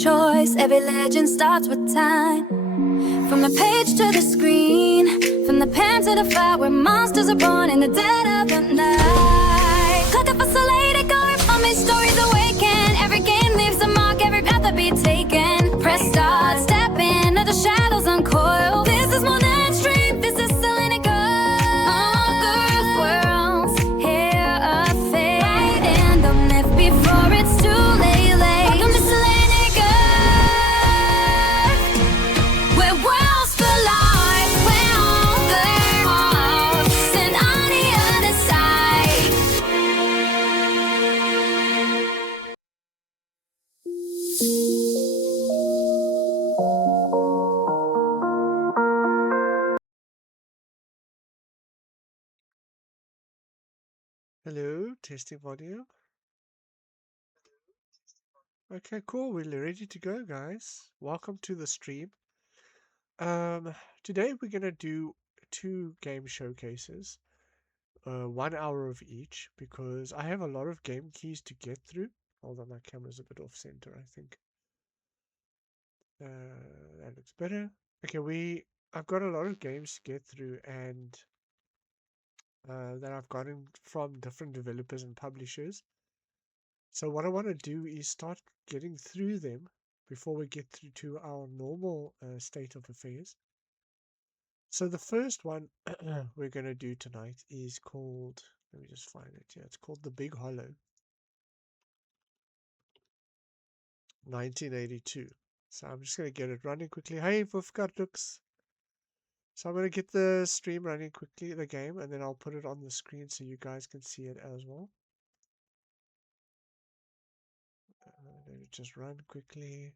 choice. Every legend starts with time. From the page to the screen, from the pen to the fire, where monsters are born in the dead of the night. Clock up isolated, going from his stories awaken. Every game leaves a mark, every path to be taken. Press start, step in, let the shadows uncoil. This is more than stream, this is Selenico. All the worlds hear a fate in the myth before it's too late. Welcome to Selenico, where worlds collide, where all their hearts and on the other side. Hello, testing audio. Okay, cool. We're ready to go, guys. Welcome to the stream. Today we're gonna do 2 game showcases, 1 hour of each, because I have a lot of game keys to get through. Hold on, my camera's a bit off center, I think. That looks better. Okay, I've got a lot of games to get through, and that I've gotten from different developers and publishers. So what I want to do is start getting through them before we get through to our normal state of affairs. So the first one we're going to do tonight is called, let me just find it here, it's called The Big Hollow 1982. So I'm just going to get it running quickly. Hey, we've got looks. So I'm going to get the stream running quickly, the game, and then I'll put it on the screen so you guys can see it as well. Let it just run quickly.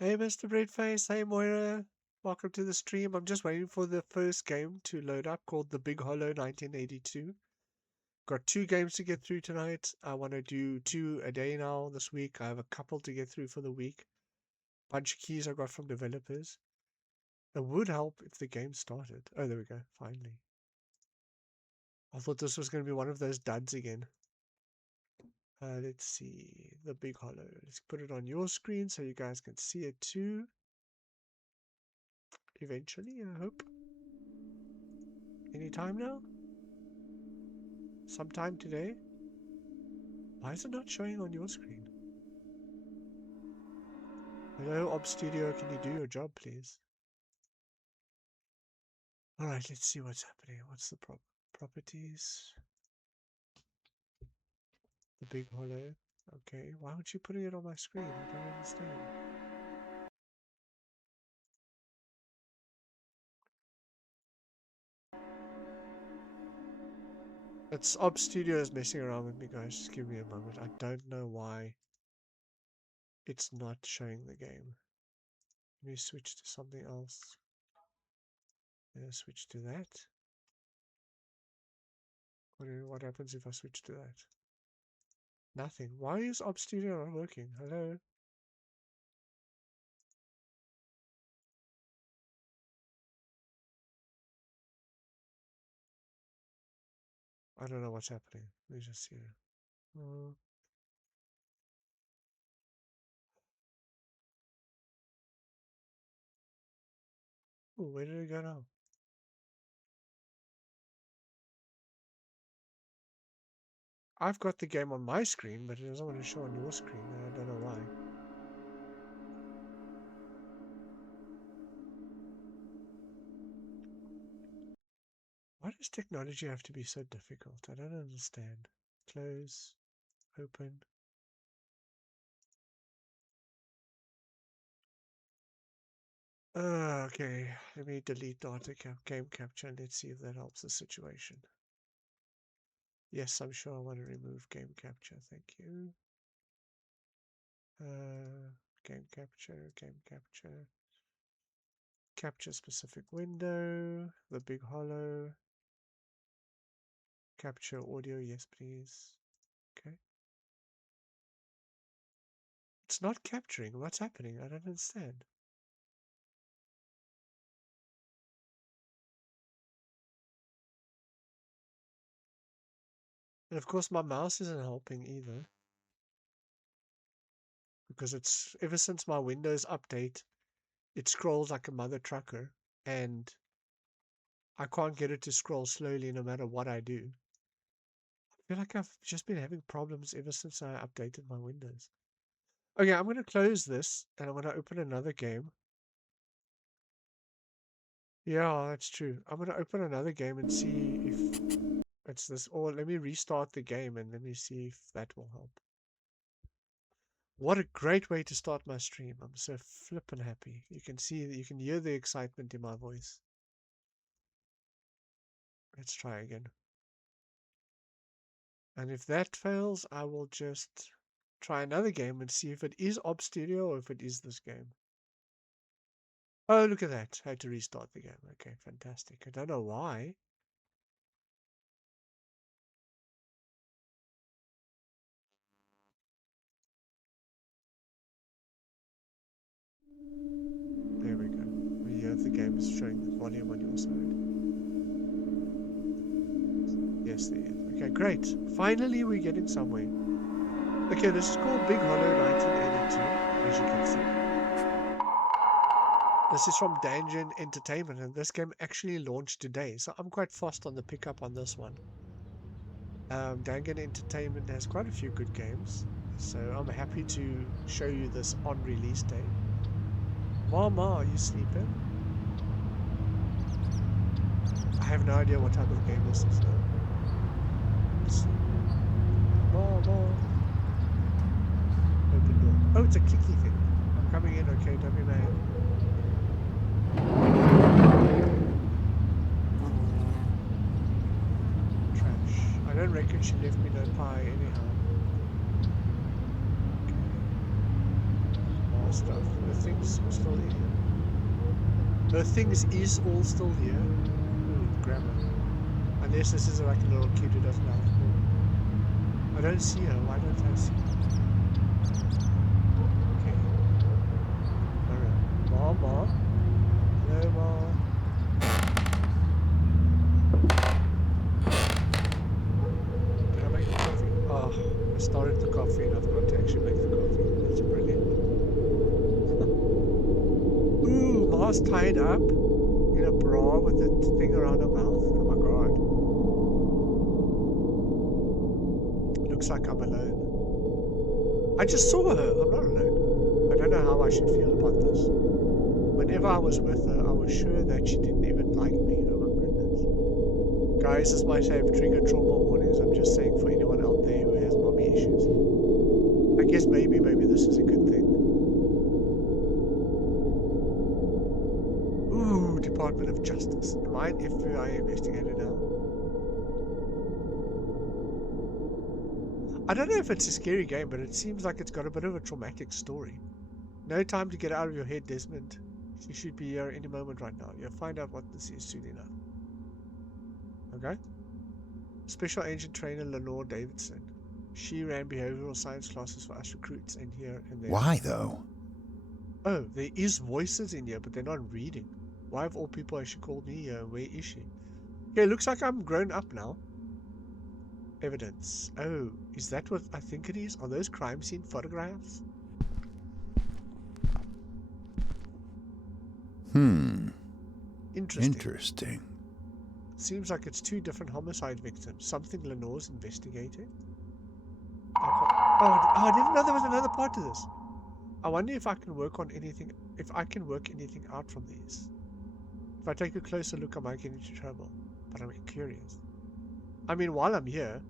Hey, Mr. Breadface. Hey, Moira. Welcome to the stream. I'm just waiting for the first game to load up called The Big Hollow 1982. Got 2 games to get through tonight. I want to do 2 a day now this week. I have a couple to get through for the week. Bunch of keys I got from developers. It would help if the game started. Oh, there we go. Finally. I thought this was going to be one of those duds again. Let's see. The Big Hollow. Let's put it on your screen so you guys can see it too. Eventually, I hope. Any time now? Sometime today? Why is it not showing on your screen? Hello, Ob Studio, can you do your job, please? Alright, let's see what's happening. What's the properties? The Big Hollow. Okay, why aren't you putting it on my screen? I don't understand. It's Ob Studio is messing around with me, guys. Just give me a moment. I don't know why it's not showing the game. Let me switch to something else. Switch to that. What happens if I switch to that? Nothing. Why is Ob Studio not working? Hello? I don't know what's happening. Let me just see. Oh, where did it go now? I've got the game on my screen, but it doesn't want to show on your screen, and I don't know why. Why does technology have to be so difficult? I don't understand. Close, open. Okay, let me delete data game capture and let's see if that helps the situation. Yes, I'm sure I want to remove game capture. Thank you. Game capture, capture specific window, the Big Hollow. Capture audio, yes please. Okay. It's not capturing. What's happening? I don't understand. And of course my mouse isn't helping either. Because it's ever since my Windows update, it scrolls like a mother trucker, and I can't get it to scroll slowly no matter what I do. I feel like I've just been having problems ever since I updated my Windows. Okay, I'm going to close this and I'm going to open another game. Yeah, that's true. I'm going to open another game and see if it's this, or let me restart the game and let me see if that will help. What a great way to start my stream. I'm so flippin' happy. You can see that, you can hear the excitement in my voice. Let's try again. And if that fails, I will just try another game and see if it is Ob Studio or if it is this game. Oh, look at that. I had to restart the game. Okay, fantastic. I don't know why. There we go. We have the game is showing the volume on your side. Yes, there is. Okay, great. Finally, we're getting somewhere. Okay, this is called Big Hollow 1982, as you can see. This is from Dangan Entertainment, and this game actually launched today, so I'm quite fast on the pickup on this one. Dangan Entertainment has quite a few good games, so I'm happy to show you this on release day. Mama, are you sleeping? I have no idea what type of game this is though. Let's see. Mama. Open door. Oh, it's a clicky thing. I'm coming in, okay, don't be mad. Trash. I don't reckon she left me no pie anyhow. More stuff. The things are still here. The things is all still here. Ooh, grammar. Unless this is like a little kid who doesn't have to. I don't see her. Why don't I see her? Okay. Alright. Mama. Hello, Mom. Did I make the coffee? Oh, I started the coffee and I forgot to actually make the coffee. That's brilliant. Ooh, Ma's tied up in a bra with the thing around her mouth. Oh my god. Looks like I'm alone. I just saw her. I'm not alone. I don't know how I should feel about this. Whenever I was with her, I was sure that she didn't even like me. Oh my goodness. Guys, this might have trigger trauma warnings. I'm just saying for anyone out there who has mommy issues. I guess maybe this is a good thing. Ooh, Department of Justice. Am I an FBI investigator now? I don't know if it's a scary game, but it seems like it's got a bit of a traumatic story. No time to get out of your head, Desmond. She should be here any moment right now. You'll find out what this is soon enough. Okay? Special Agent Trainer Lenore Davidson. She ran behavioral science classes for us recruits in here and there. Why, though? Oh, there is voices in here, but they're not reading. Why of all people has she called me here? Where is she? Okay, looks like I'm grown up now. Evidence. Oh, is that what I think it is? Are those crime scene photographs? Interesting. Seems like it's two different homicide victims. Something Lenore's investigating. Oh, I didn't know there was another part to this. I wonder if I can work on anything, if I can work anything out from these. If I take a closer look, I might get into trouble. But I'm curious. I mean, while I'm here,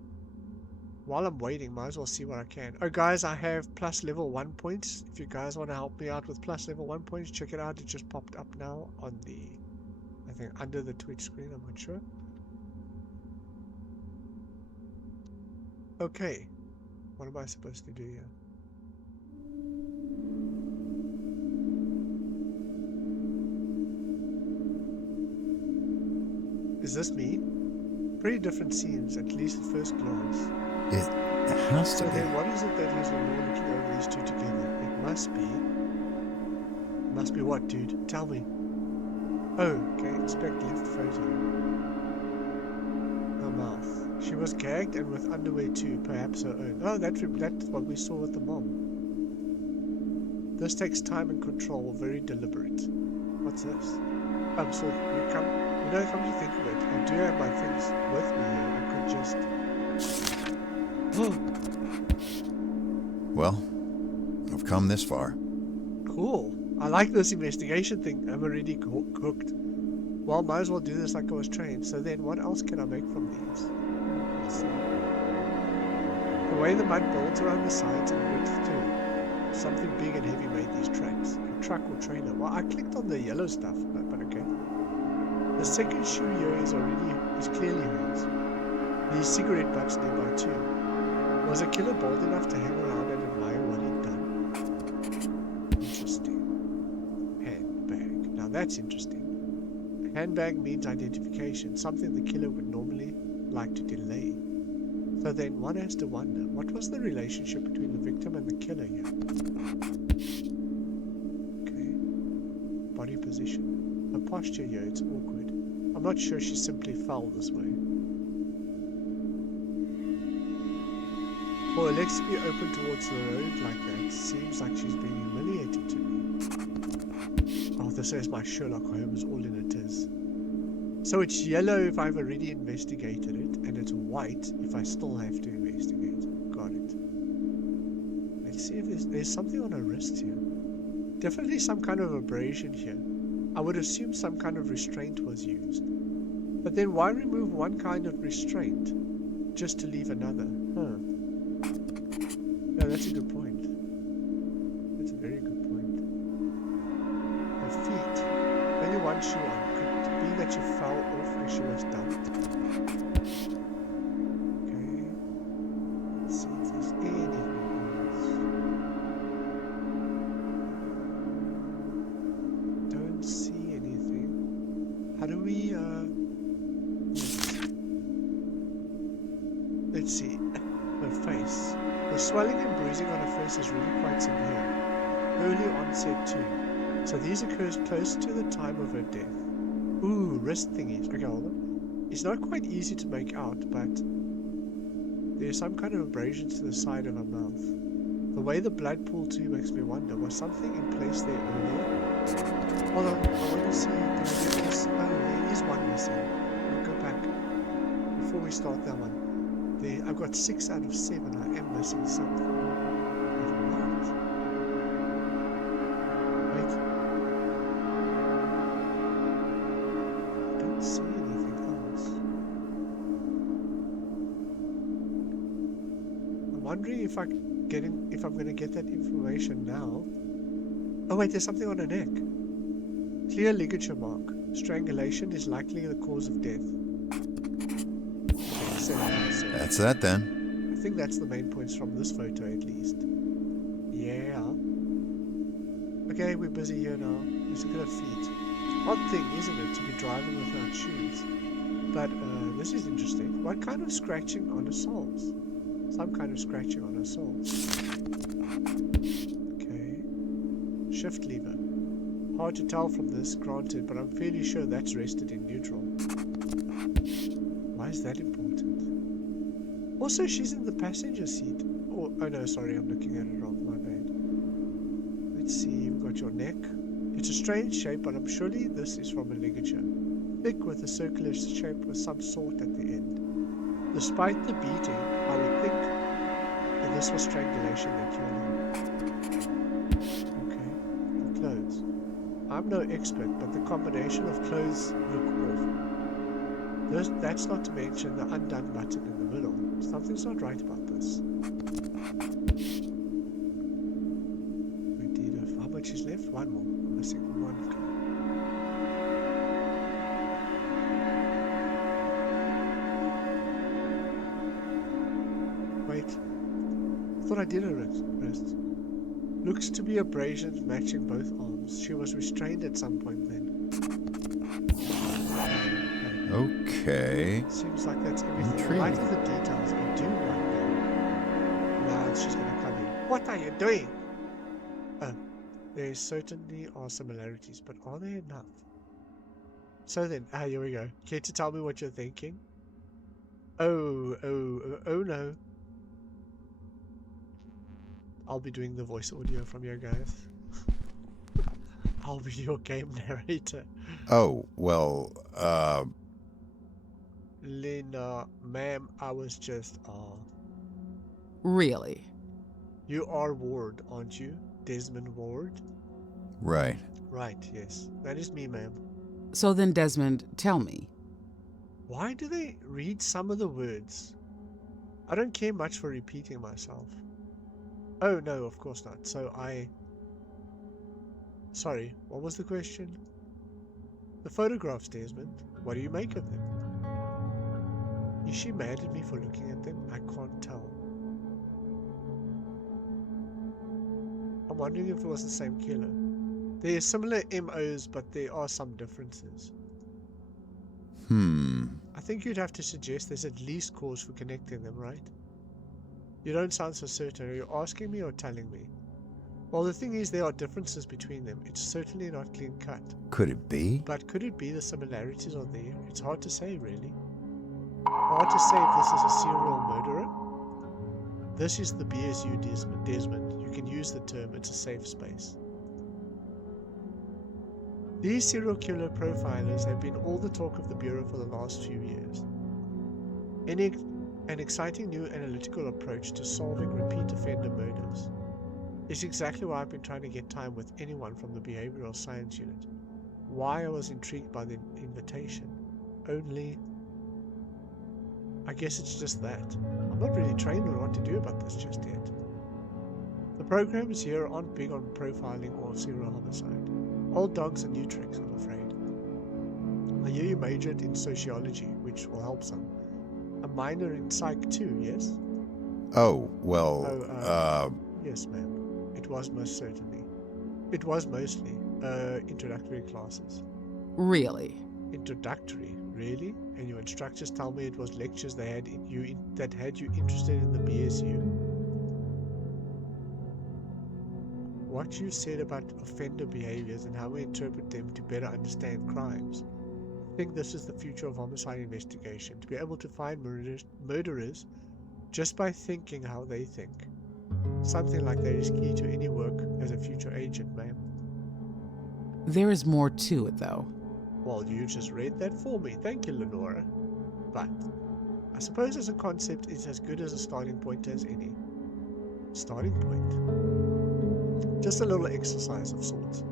while I'm waiting, might as well see what I can. Oh, guys, I have plus level 1 points. If you guys want to help me out with plus level 1 points, check it out. It just popped up now on the, I think, under the Twitch screen. I'm not sure. Okay. What am I supposed to do here? Is this me? Pretty different scenes, at least at first glance. It has to So be. then what is it that is looking over these two together? It must be... Must be what, dude? Tell me. Oh, okay, inspect left photo. Her mouth. She was gagged and with underwear too, perhaps her own. Oh, that's what we saw with the mom. This takes time and control, very deliberate. What's this? So come to think of it, I do have my things with me here. I could just... Well, I've come this far. Cool. I like this investigation thing. I'm already hooked. Well, might as well do this like I was trained. So then, what else can I make from these? Let's see. The way the mud builds around the sides and width too. Something big and heavy made these tracks. A truck or trailer. Well, I clicked on the yellow stuff, but okay. The second shoe here is clearly hers. These cigarette butts nearby too. Was a killer bold enough to hang around and admire what he'd done? Interesting. Handbag. Now that's interesting. Handbag means identification, something the killer would normally like to delay. So then one has to wonder, what was the relationship between the victim and the killer here? Okay. Body position. Her posture here, it's awkward. I'm not sure she simply fell this way. For her legs to be open towards the road like that, seems like she's being humiliated to me. Oh, this is my Sherlock Holmes all in it is. So it's yellow if I've already investigated it, and it's white if I still have to investigate. Got it. Let's see if there's something on her wrist here. Definitely some kind of abrasion here. I would assume some kind of restraint was used. But then why remove one kind of restraint just to leave another? Huh. No, that's a good point. That's a very good point. Her feet. Only one shoe on. Could it be that she fell off as she was dumped? Okay. Let's see if there's anything else. Don't see anything. How do we, let's see. Her face. The swelling and bruising on her face is really quite severe. Early onset too. So these occurs close to the time of her death. Ooh, wrist thingies. Okay, hold on. It's not quite easy to make out, but there's some kind of abrasions to the side of her mouth. The way the blood pooled too makes me wonder, was something in place there earlier? Hold on, I want to see, did I get this? Oh, there is one missing. I'll go back before we start that one. There, I've got 6 out of 7. I am missing something. What? Wait. I don't see anything else. I'm wondering if I'm going to get that information now. Oh wait, there's something on her neck. Clear ligature mark. Strangulation is likely the cause of death. That's that then. I think that's the main points from this photo at least. Yeah. Okay, we're busy here now. Let's look at her feet. Odd thing, isn't it, to be driving without shoes? But this is interesting. What kind of scratching on her soles? Some kind of scratching on her soles. Okay. Shift lever. Hard to tell from this, granted, but I'm fairly sure that's rested in neutral. Why is that important? Also, she's in the passenger seat. Oh no, sorry, I'm looking at it wrong, my bad. Let's see, you've got your neck. It's a strange shape, but I'm surely this is from a ligature. Thick with a circular shape with some sort at the end. Despite the beating, I would think that this was strangulation that killed her. Okay, the clothes. I'm no expert, but the combination of clothes look awful. That's not to mention the undone button in the middle. Something's not right about this. Indeed, how much is left? One more. I'm missing one. Wait. I thought I did a wrist. Looks to be abrasions matching both arms. She was restrained at some point then. Okay. Okay. Seems like that's everything. I like the details. I do like that. Now she's going to come in. What are you doing? Oh, there certainly are similarities, but are there enough? So then, here we go. Care to tell me what you're thinking? Oh no. I'll be doing the voice audio from you guys. I'll be your game narrator. Oh, well, Lena, ma'am, I was just, Really? You are Ward, aren't you? Desmond Ward? right. Right, yes. That is me, ma'am. So then, Desmond, tell me. Why do they read some of the words? I don't care much for repeating myself. Oh, no, of course not. Sorry, what was the question? The photographs, Desmond. What do you make of them? Is she mad at me for looking at them? I can't tell. I'm wondering if it was the same killer. There are similar MOs, but there are some differences. I think you'd have to suggest there's at least cause for connecting them, right? You don't sound so certain. Are you asking me or telling me? Well, the thing is, there are differences between them. It's certainly not clean cut. Could it be? But could it be the similarities are there? It's hard to say, really. Hard to say if this is a serial murderer. This is the BSU Desmond. You can use the term. It's a safe space. These serial killer profilers have been all the talk of the Bureau for the last few years. An exciting new analytical approach to solving repeat offender murders. It's exactly why I've been trying to get time with anyone from the behavioral science unit. Why I was intrigued by the invitation. Only, I guess it's just that. I'm not really trained on what to do about this just yet. The programs here aren't big on profiling or serial homicide. Old dogs and new tricks, I'm afraid. I hear you majored in sociology, which will help some. A minor in psych too, yes? Oh, well, Yes, ma'am. It was most certainly. It was mostly, introductory classes. Really? Introductory? Really? And your instructors tell me it was lectures that had you interested in the BSU? What you said about offender behaviors and how we interpret them to better understand crimes. I think this is the future of homicide investigation, to be able to find murderers just by thinking how they think. Something like that is key to any work as a future agent, ma'am. There is more to it, though. Well, you just read that for me. Thank you, Lenora. But I suppose as a concept, it's as good as a starting point as any. Starting point? Just a little exercise of sorts.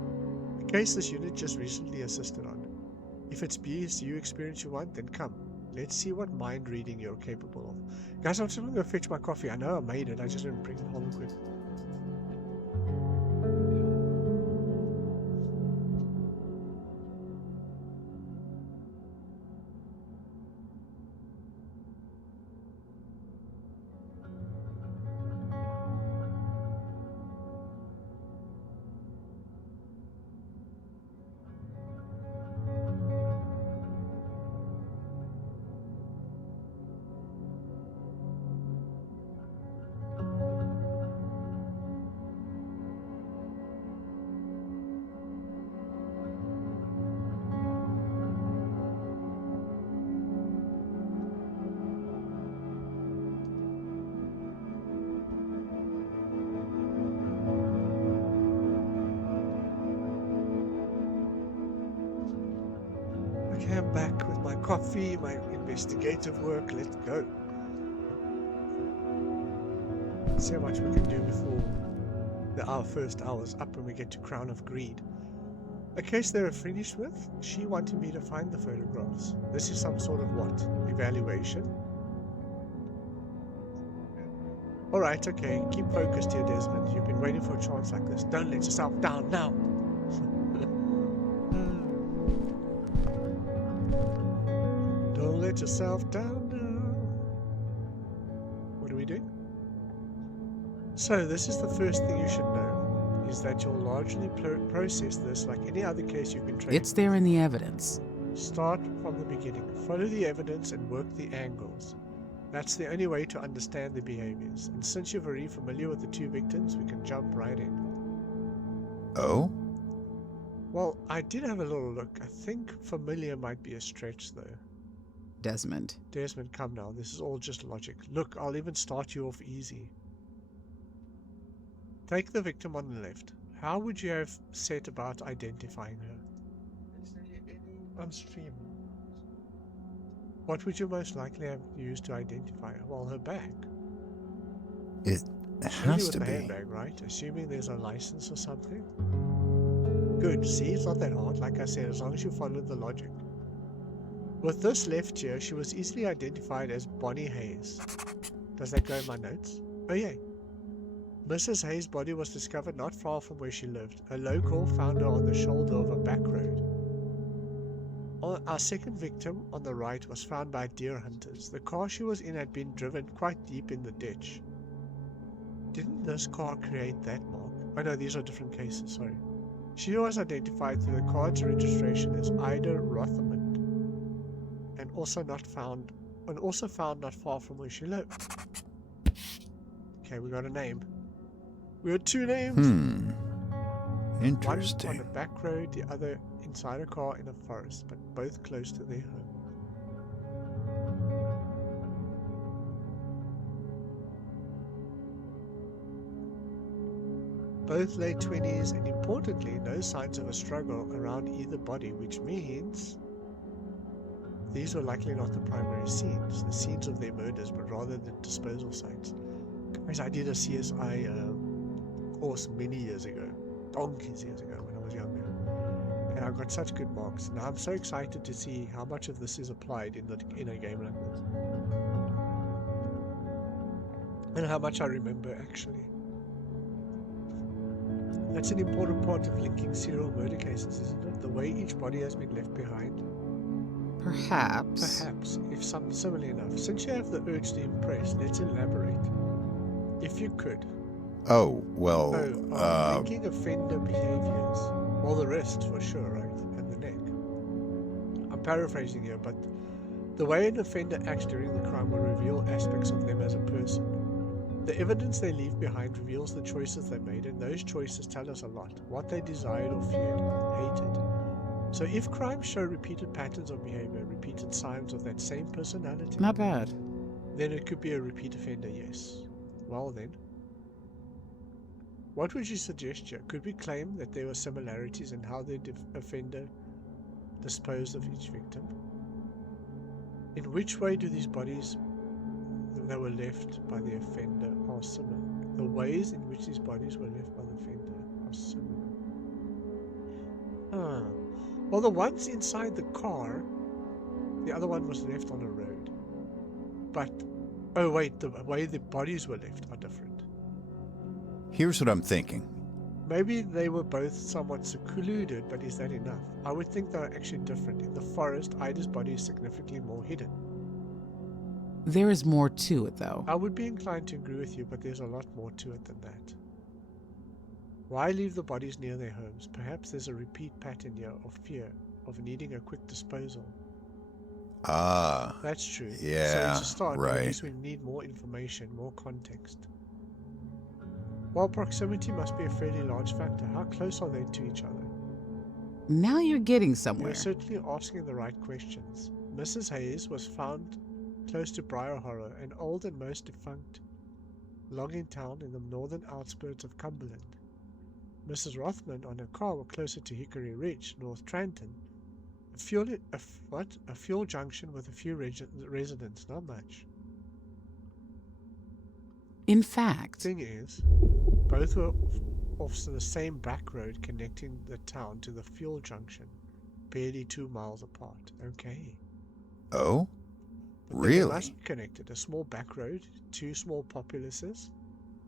A case this unit just recently assisted on. If it's BSU experience you want, then come. Let's see what mind reading you're capable of. Guys, I'm just going to go fetch my coffee. I know I made it. I just didn't bring it home quick. Okay, I'm back with my coffee, my investigative work. Let's go. Let's see how much we can do before our first hour's up when we get to Crown of Greed. A case they're finished with, she wanted me to find the photographs. This is some sort of what? Evaluation? Alright, okay. Keep focused here, Desmond. You've been waiting for a chance like this. Don't let yourself down now. Don't let yourself down now. What are we doing? So, this is the first thing you should know, is that you'll largely process this like any other case you've been trained. It's there in the evidence. Start from the beginning. Follow the evidence and work the angles. That's the only way to understand the behaviors. And since you're very familiar with the two victims, we can jump right in. Oh? Well, I did have a little look. I think familiar might be a stretch, though. Desmond. Desmond, come now. This is all just logic. Look, I'll even start you off easy. Take the victim on the left. How would you have set about identifying her? I'm streaming. What would you most likely have used to identify her? Well, her bag. It Surely has with to the be. handbag, right? Assuming there's a license or something. Good. See, it's not that hard. Like I said, as long as you follow the logic. With this left here, she was easily identified as Bonnie Hayes. Does that go in my notes? Oh, yeah. Mrs. Hayes' body was discovered not far from where she lived. A local found her on the shoulder of a back road. Our second victim on the right was found by deer hunters. The car she was in had been driven quite deep in the ditch. Didn't this car create that mark? Oh no, these are different cases, sorry. She was identified through the car's registration as Ida Rothermond, and also found not far from where she lived. Okay, we got a name. We got two names. Hmm. One on Interesting. a back road, the other inside a car in a forest, but both close to their home. Both late 20s, and importantly, no signs of a struggle around either body, which means these were likely not the primary scenes, the scenes of their murders, but rather the disposal sites. Guys, I did a CSI course many years ago, donkeys years ago when I was younger, and I got such good marks. Now I'm so excited to see how much of this is applied in a game like this, and how much I remember actually. That's an important part of linking serial murder cases, isn't it? The way each body has been left behind. Perhaps. Perhaps, if some similar enough. Since you have the urge to impress, let's elaborate. If you could. Oh, well, linking offender behaviors. Well, the wrist for sure, right? And the neck. I'm paraphrasing here, but the way an offender acts during the crime will reveal aspects of them as a person. The evidence they leave behind reveals the choices they made, and those choices tell us a lot. What they desired or feared, hated. So if crimes show repeated patterns of behavior, repeated signs of that same personality, Not bad. then it could be a repeat offender, yes. Well then, what would you suggest here? Could we claim that there were similarities in how the offender disposed of each victim? In which way do these bodies that were left by the offender are similar? The ways in which these bodies were left by the offender are similar. Well, the ones inside the car, the other one was left on a road. But, oh wait, the way the bodies were left are different. here's what I'm thinking. Maybe they were both somewhat secluded, but is that enough? I would think they are actually different. In the forest, Ida's body is significantly more hidden. There is more to it, though. I would be inclined to agree with you, but there's a lot more to it than that. Why leave the bodies near their homes? Perhaps there's a repeat pattern here of fear, of needing a quick disposal. Ah, That's true. yeah, So to start, I right. guess we need more information, more context. While proximity must be a fairly large factor, how close are they to each other? Now you're getting somewhere. You're certainly asking the right questions. Mrs. Hayes was found close to Briar Horror, an old and most defunct logging town in the northern outskirts of Cumberland. Mrs. Rothman on her car were closer to Hickory Ridge, North Tranton. A fuel junction with a few residents, not much. In fact, Thing is, both were off the same back road connecting the town to the fuel junction, barely 2 miles apart. Okay. Oh? But then they Really? must be connected. A small back road, 2 small populaces.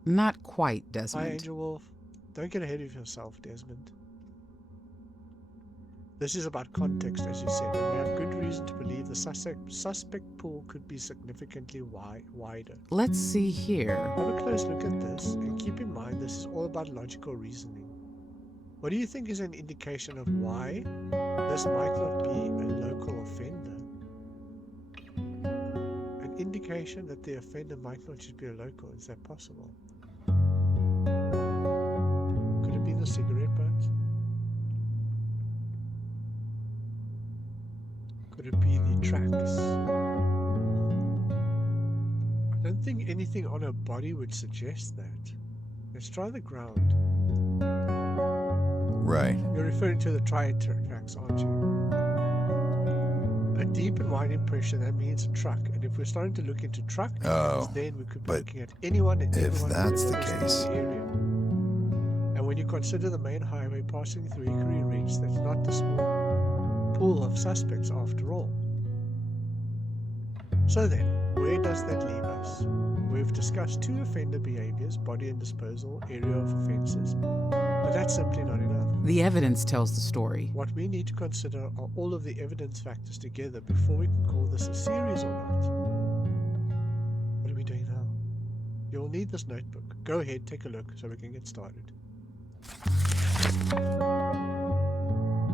not quite, Hi, Desmond. Angel Wolf. Don't get ahead of yourself, Desmond. This is about context, as you said, and we have good reason to believe the suspect pool could be significantly wider. Let's see here. Have a close look at this, and keep in mind this is all about logical reasoning. What do you think is an indication of why this might not be a local offender. An indication that the offender might not just be a local. Is that possible? Could it be the cigarette butts? Could it be the tracks? I don't think anything on her body would suggest that. Let's try the ground. Right. You're referring to the tire tracks, aren't you? A deep and wide impression, that means a truck. And if we're starting to look into truck tracks, then we could be but looking at anyone and if everyone that's who the lives in case- the area. And when you consider the main highway passing through Hickory Ridge, that's not the small pool of suspects after all. So then, where does that leave us? We've discussed 2 offender behaviors, body and disposal, area of offenses, but that's simply not enough. The evidence tells the story. What we need to consider are all of the evidence factors together before we can call this a series or not. What are we doing now? You'll need this notebook. Go ahead, take a look so we can get started.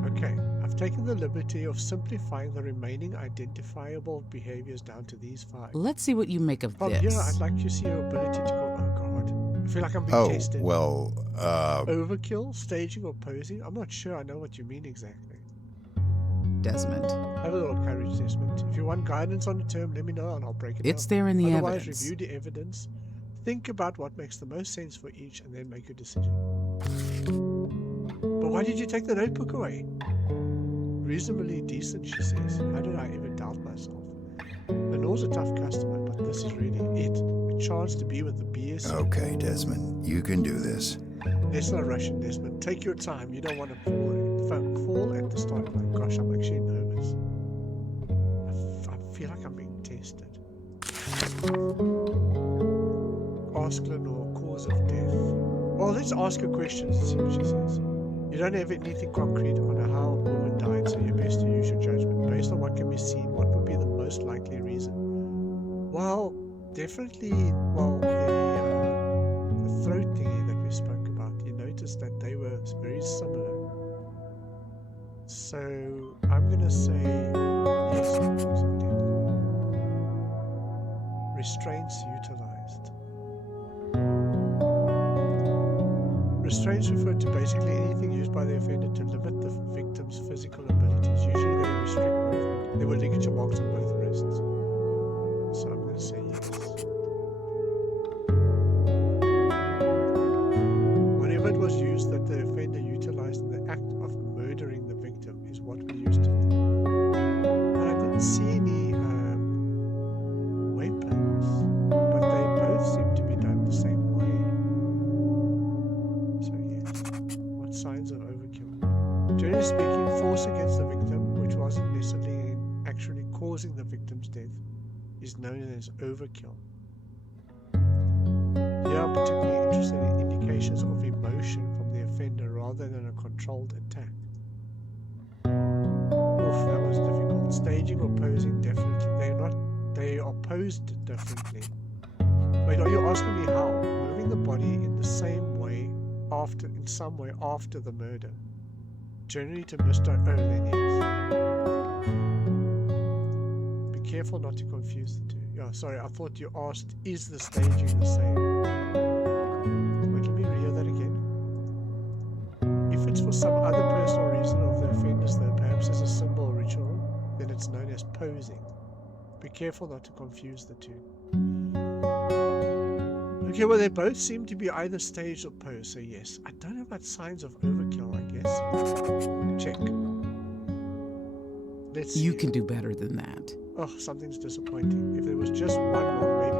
Okay, I've taken the liberty of simplifying the remaining identifiable behaviors down to these 5. Let's see what you make of From this. here, I'd like to see your ability to go, oh god, I feel like I'm being Oh, tested. well, Overkill, staging or posing? I'm not sure I know what you mean exactly. Desmond. Have a little courage, Desmond. If you want guidance on the term, let me know and I'll break it It's down. there in the Otherwise, evidence. review the evidence, think about what makes the most sense for each, and then make a decision. But why did you take the notebook away? Reasonably decent, she says. How did I ever doubt myself? Lenore's a tough customer, but this is really it. A chance to be with the BS. okay, Desmond, you can do this. Let's not rush in, Desmond. Take your time. You don't want to fall at the start line. Gosh, I'm actually nervous. I feel like I'm being tested. Ask Lenore cause of death. Well, let's ask her questions and see what she says. You don't have anything concrete on how a woman died, so you're best to use your judgment. Based on what can be seen, what would be the most likely reason? Well, definitely, the throat thingy that we spoke about, you noticed that they were very similar. So, I'm going to say yes, cause of death. Restraints utilized. Restraints refer to basically anything used by the offender to limit the victim's physical abilities. Usually they restrict movement. There were ligature marks on both wrists. So I'm going to say yes. Whatever it was used that the offender utilized in the act of murdering the victim is what we used to. But I didn't see any weapons, but they both seem to be done the same way. So yes. What signs of overkill? Generally speaking, force against the victim, which wasn't necessarily actually causing the victim's death, is known as overkill. Here I'm particularly interested in indications of emotion from the offender rather than a controlled attack. Oof, that was difficult. Staging or posing, definitely. They are posed differently. Wait, are you asking me how? Moving the body in the same way in some way after the murder. Generally to misdirect. Oh, then yes. Be careful not to confuse the two. Yeah, sorry, I thought you asked, is the staging the same? Wait, let me rehear that again. If it's for some other personal reason of the offenders, though, perhaps as a symbol or ritual, then it's known as posing. Be careful not to confuse the two. Okay, well, they both seem to be either staged or posed, so yes. I don't know about signs of overkill, I guess. Check. Let's see. You can do better than that. Oh, something's disappointing. If there was just one wrong, maybe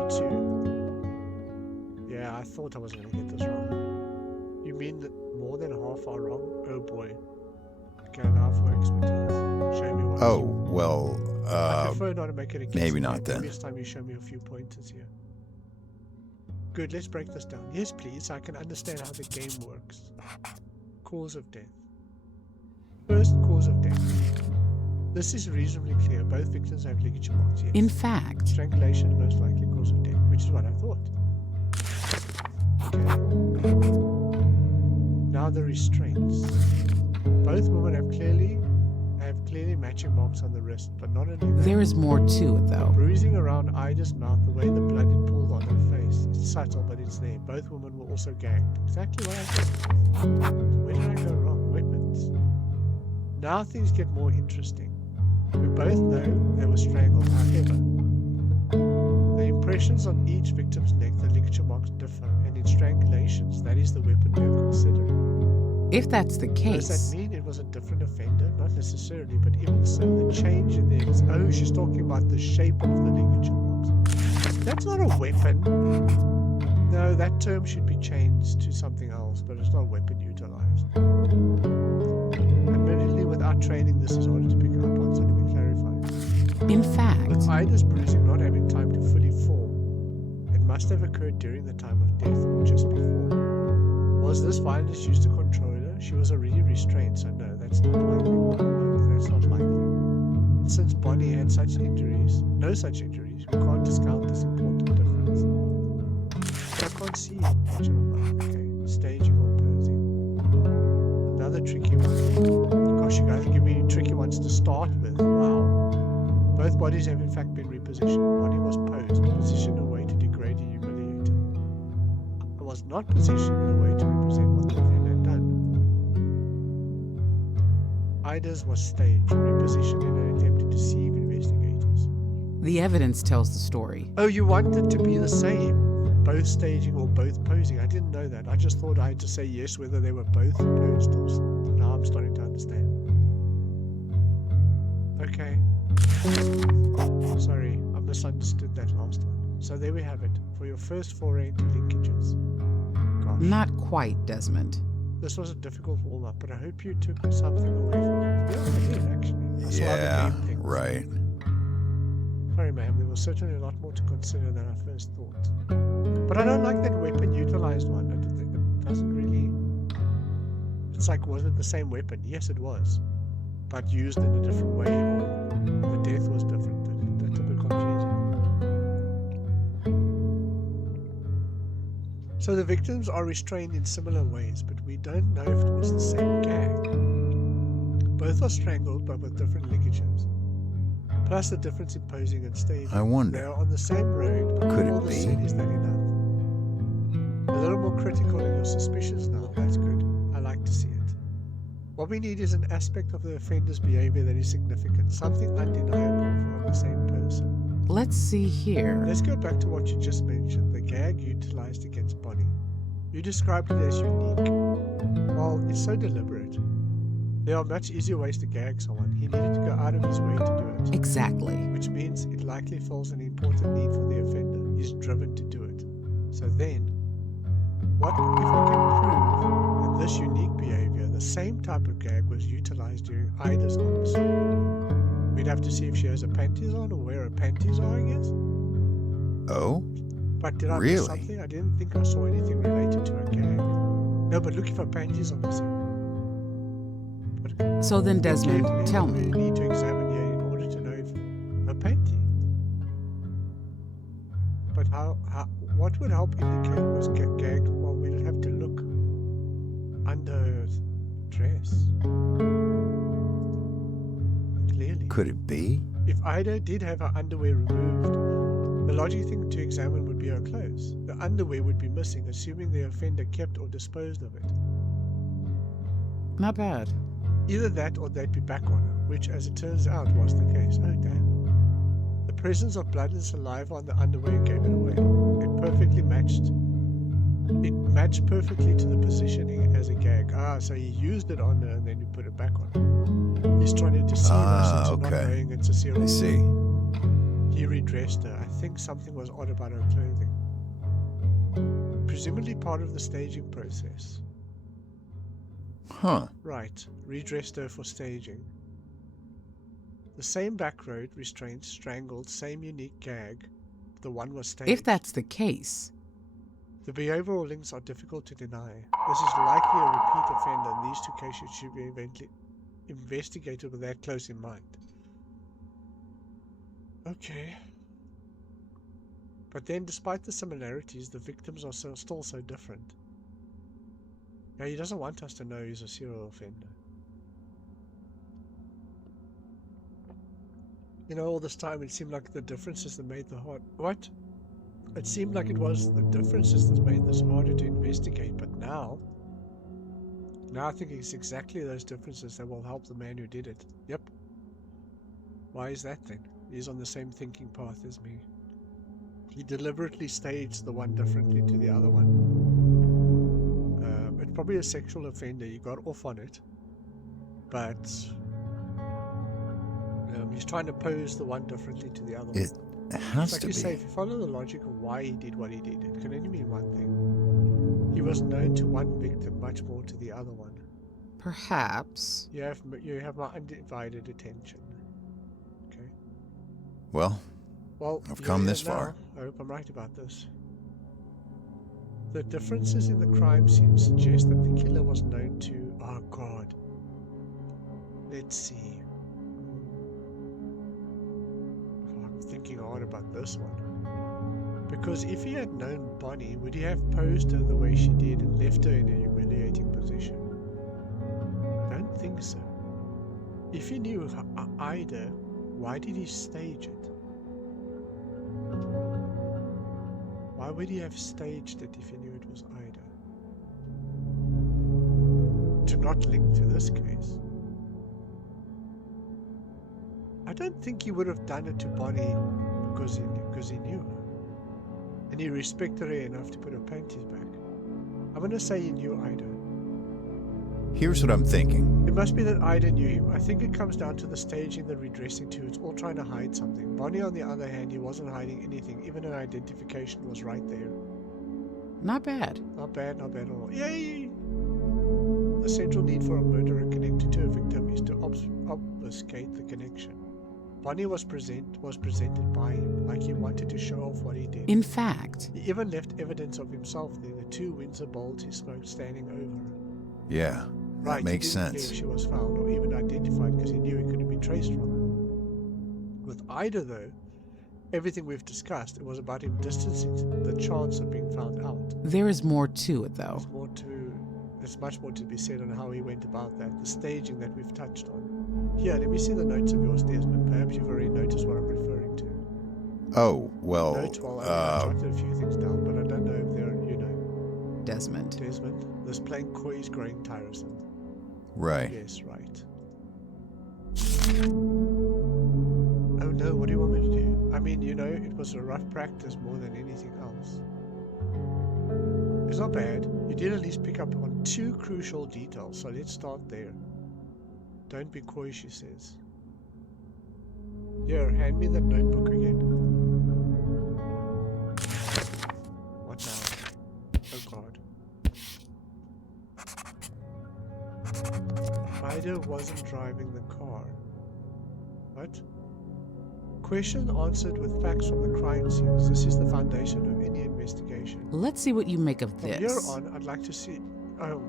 2. Yeah, I thought I was going to get this wrong. You mean that more than half are wrong? Oh boy. Okay, now for expertise. Show me what. Oh, well, I prefer not to make it a guess. maybe not Maybe then. Next time you show me a few pointers here. Good, let's break this down. Yes, please, so I can understand how the game works. Cause of death. First, cause of death. This is reasonably clear. Both victims have ligature marks, yes. In fact, Strangulation, most likely cause of death, which is what I thought. Okay. Now the restraints. Both women have clearly matching marks on the wrist, but not only that. There is more to it, though. Bruising around Ida's mouth, the way the blood had pooled on her face. It's subtle, but it's there. Both women were also gagged. Exactly what I thought. Where did I go wrong? Weapons. Now things get more interesting. We both know they were strangled, however. The impressions on each victim's neck, the ligature marks differ, and in strangulations, that is the weapon we are considering. If that's the Does case, that mean it was a different offender? Not necessarily, but even so, the change in the... Oh, she's talking about the shape of the ligature marks. That's not a weapon. No, that term should be changed to something else, but it's not a weapon utilized. Admittedly, without training, this is harder to pick up on, so let me clarify. in fact, With Ida's bruising not having time to fully form, it must have occurred during the time of death or just before. Was this violence used to control her? She was already restrained, so no, that's not likely. No, that's not likely. And since Bonnie had such injuries, no such injuries, we can't discount this important difference. I can't see much of it. Okay, staging or posing. Another tricky one. Gosh, you guys give me tricky ones to start with. Wow. Both bodies have in fact been repositioned. Bonnie was posed, positioned in a way to degrade and humiliate her. It was not positioned in a way to represent what the offender had done. Ida's was staged, repositioned in an attempt to deceive investigators. the evidence tells the story. Oh, you want it to be the same, both staging or both posing. I didn't know that. I just thought I had to say yes whether they were both posed or... Now I'm starting to understand. Okay. Sorry, I misunderstood that last one. So there we have it, for your first foray into linkages. Gosh, Not quite, Desmond. this was a difficult warm-up, but I hope you took something away from it. Yeah, I did actually. I saw other Yeah, game things. right. Sorry, ma'am, there was certainly a lot more to consider than I first thought. But I don't like that weapon utilized one. It doesn't really... It's like, was it the same weapon? Yes, it was. But used in a different way, or the death was different. That's a bit confusing. So the victims are restrained in similar ways, but we don't know if it was the same gag. Both are strangled, but with different ligatures. Plus the difference in posing and staging. I wonder. They are on the same road, but Could it all the be? said, is that enough? A little more critical in your suspicions now. That's good. I like to see it. What we need is an aspect of the offender's behavior that is significant, something undeniable from the same person. Let's see here. Let's go back to what you just mentioned, the gag utilized against Bonnie. You described it as unique. Well, it's so deliberate. There are much easier ways to gag someone. He needed to go out of his way to do it. Exactly. Which means it likely fills an important need for the offender. He's driven to do it. So then, what if we can prove that this unique behavior, the same type of gag, was utilized during Ida's homicide? We'd have to see if she has her panties on or where her panties are, I guess. Oh? But did I miss Really? something? I didn't think I saw anything related to her gag. No, but look if her panties are missing. But So then, Desmond, carefully, tell we me. need to examine here in order to know if her panty. But what would help indicate was gagged? Well, we'll have to look under her dress. Clearly. Could it be? If Ida did have her underwear removed, the logical thing to examine would be her clothes. The underwear would be missing, assuming the offender kept or disposed of it. Not bad. Either that or they'd be back on her, which, as it turns out, was the case. Oh, damn. The presence of blood and saliva on the underwear gave it away. It matched perfectly to the positioning as a gag. Ah, so he used it on her and then he put it back on her. He's trying to deceive us into not okay. knowing it's a serial I see. He redressed her. I think something was odd about her clothing. Presumably part of the staging process. Huh. Right, redressed her for staging. The same back road, restrained, strangled, same unique gag. The one was staged. If that's the case, The behavioral links are difficult to deny. This is likely a repeat offender, and these two cases should be investigated with that close in mind. Okay. But then, despite the similarities, the victims are still so different. Now, he doesn't want us to know he's a serial offender. You know, all this time it seemed like the differences that made the hard. What? It seemed like it was the differences that made this harder to investigate, but now I think it's exactly those differences that will help the man who did it. Yep. Why is that then? He's on the same thinking path as me. He deliberately staged the one differently to the other one. It's probably a sexual offender. He got off on it, but he's trying to pose the one differently to the other one. It has Like to you be. say, if you follow the logic of why he did what he did, it can only mean one thing. He was known to one victim much more to the other one. Perhaps. You have my undivided attention. Okay. Well, Well, I've you're come here this far. now. I hope I'm right about this. The differences in the crime scene suggest that the killer was known to... Oh, God. Let's see. Oh, I'm thinking hard about this one. Because if he had known Bonnie, would he have posed her the way she did and left her in a humiliating position? I don't think so. If he knew Ida, why did he stage it? Why would he have staged it if he knew it was Ida? To not link to this case. I don't think he would have done it to Bonnie because he knew her. And he respected her enough to put her panties back. I'm going to say he knew Ida. Here's what I'm thinking. It must be that Ida knew him. I think it comes down to the staging that we're dressing to. It's all trying to hide something. Bonnie, on the other hand, he wasn't hiding anything. Even an identification was right there. Not bad. Not bad at all. Yay! The central need for a murderer connected to a victim is to obfuscate the connection. Bonnie was presented by him like he wanted to show off what he did. In fact, He even left evidence of himself there, the 2 Windsor bowls he smoked standing over her. Yeah, that Right, makes he didn't care sense. if she was found or even identified because he knew it couldn't be traced from her. With Ida, though, everything we've discussed, it was about him distancing the chance of being found out. there is more to it, though. There's much more to be said on how he went about that, the staging that we've touched on. Here, let me see the notes of yours, Desmond. Perhaps you've already noticed what I'm referring to. Oh, well, Notes, well, I jotted a few things down, but I don't know if they're, Desmond. Desmond, this playing coy is growing tiresome. right. Yes, right. Oh no, what do you want me to do? I mean, it was a rough practice more than anything else. It's not bad. You did at least pick up on 2 crucial details, so let's start there. Don't be coy, she says. Here, hand me that notebook again. What now? Oh God. Ida wasn't driving the car. What? Question answered with facts from the crime scenes. This is the foundation of any investigation. Let's see what you make of From here this. on, I'd like to see you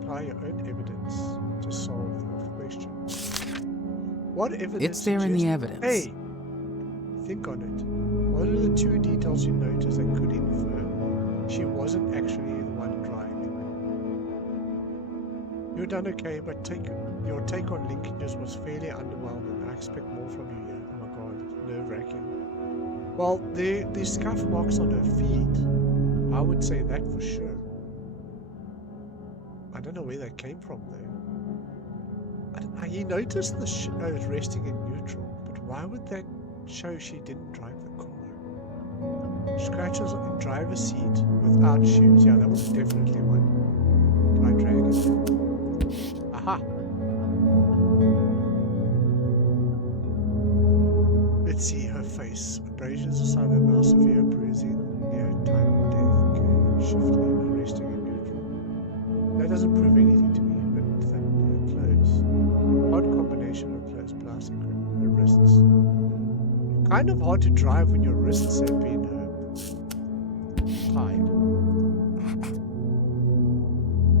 apply your own evidence to solve the question. What evidence? It's there in the suggests- evidence. Hey, think on it. What are the 2 details you noticed that could infer she wasn't actually the one driving? You've done okay, but your take on linkages was fairly underwhelming. I expect more from you here. Oh my God, nerve-wracking. Well, the scuff marks on her feet. I would say that for sure. I don't know where that came from though. I don't know. He noticed the it's resting in neutral, but why would that show she didn't drive the car? Scratches in driver's seat without shoes. Yeah, that was definitely one. Do I drag it? Aha! Let's see her face. Abrasions aside her mouth, severe bruising near time of death. Okay, shifting, resting in neutral. That doesn't prove anything to me, but her clothes. Odd combination of clothes, plastic grip, her wrists. Kind of hard to drive when your wrists have been tied.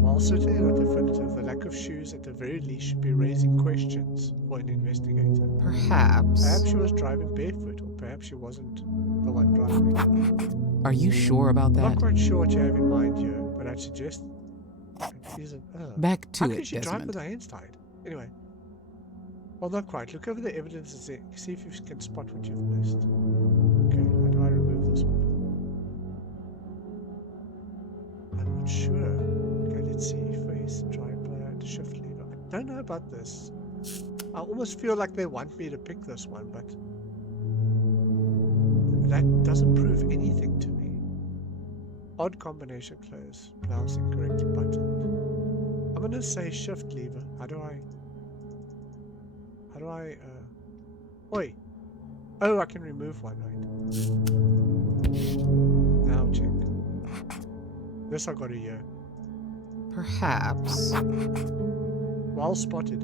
While certainly not definitive, the lack of shoes at the very least should be raising questions for an investigator. Perhaps. Perhaps she was driving barefoot, or perhaps she wasn't the one driving. Are you sure about I'm that? not quite sure what you have in mind here, but I'd suggest it isn't her. Back to How can it, she drive with Desmond. her hands tied? Anyway, Well, not quite. Look over the evidence and see if you can spot what you've missed. Okay, how do I remove this one? I'm not sure. Okay, let's see. Face, tripod, shift lever. I don't know about this. I almost feel like they want me to pick this one, but that doesn't prove anything to me. Odd combination close. Blouse incorrectly buttoned. I'm gonna say shift lever. How do I... Oi! Oh, I can remove one, right? Now check. This I got a year. Perhaps. Well spotted.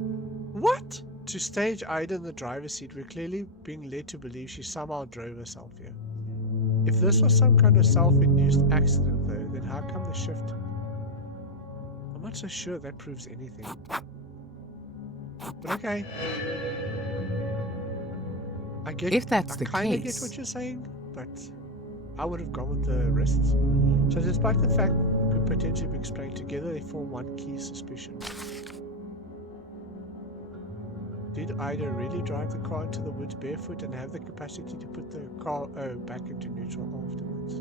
What? To stage Ida in the driver's seat, we're clearly being led to believe she somehow drove herself here. If this was some kind of self-induced accident though, then how come the shift? I'm not so sure that proves anything. But okay. If that's the I kind of get case. what you're saying, but I would have gone with the rest. So despite the fact that could potentially be explained together, they form one key suspicion. Did Ida really drive the car into the woods barefoot and have the capacity to put the car back into neutral afterwards?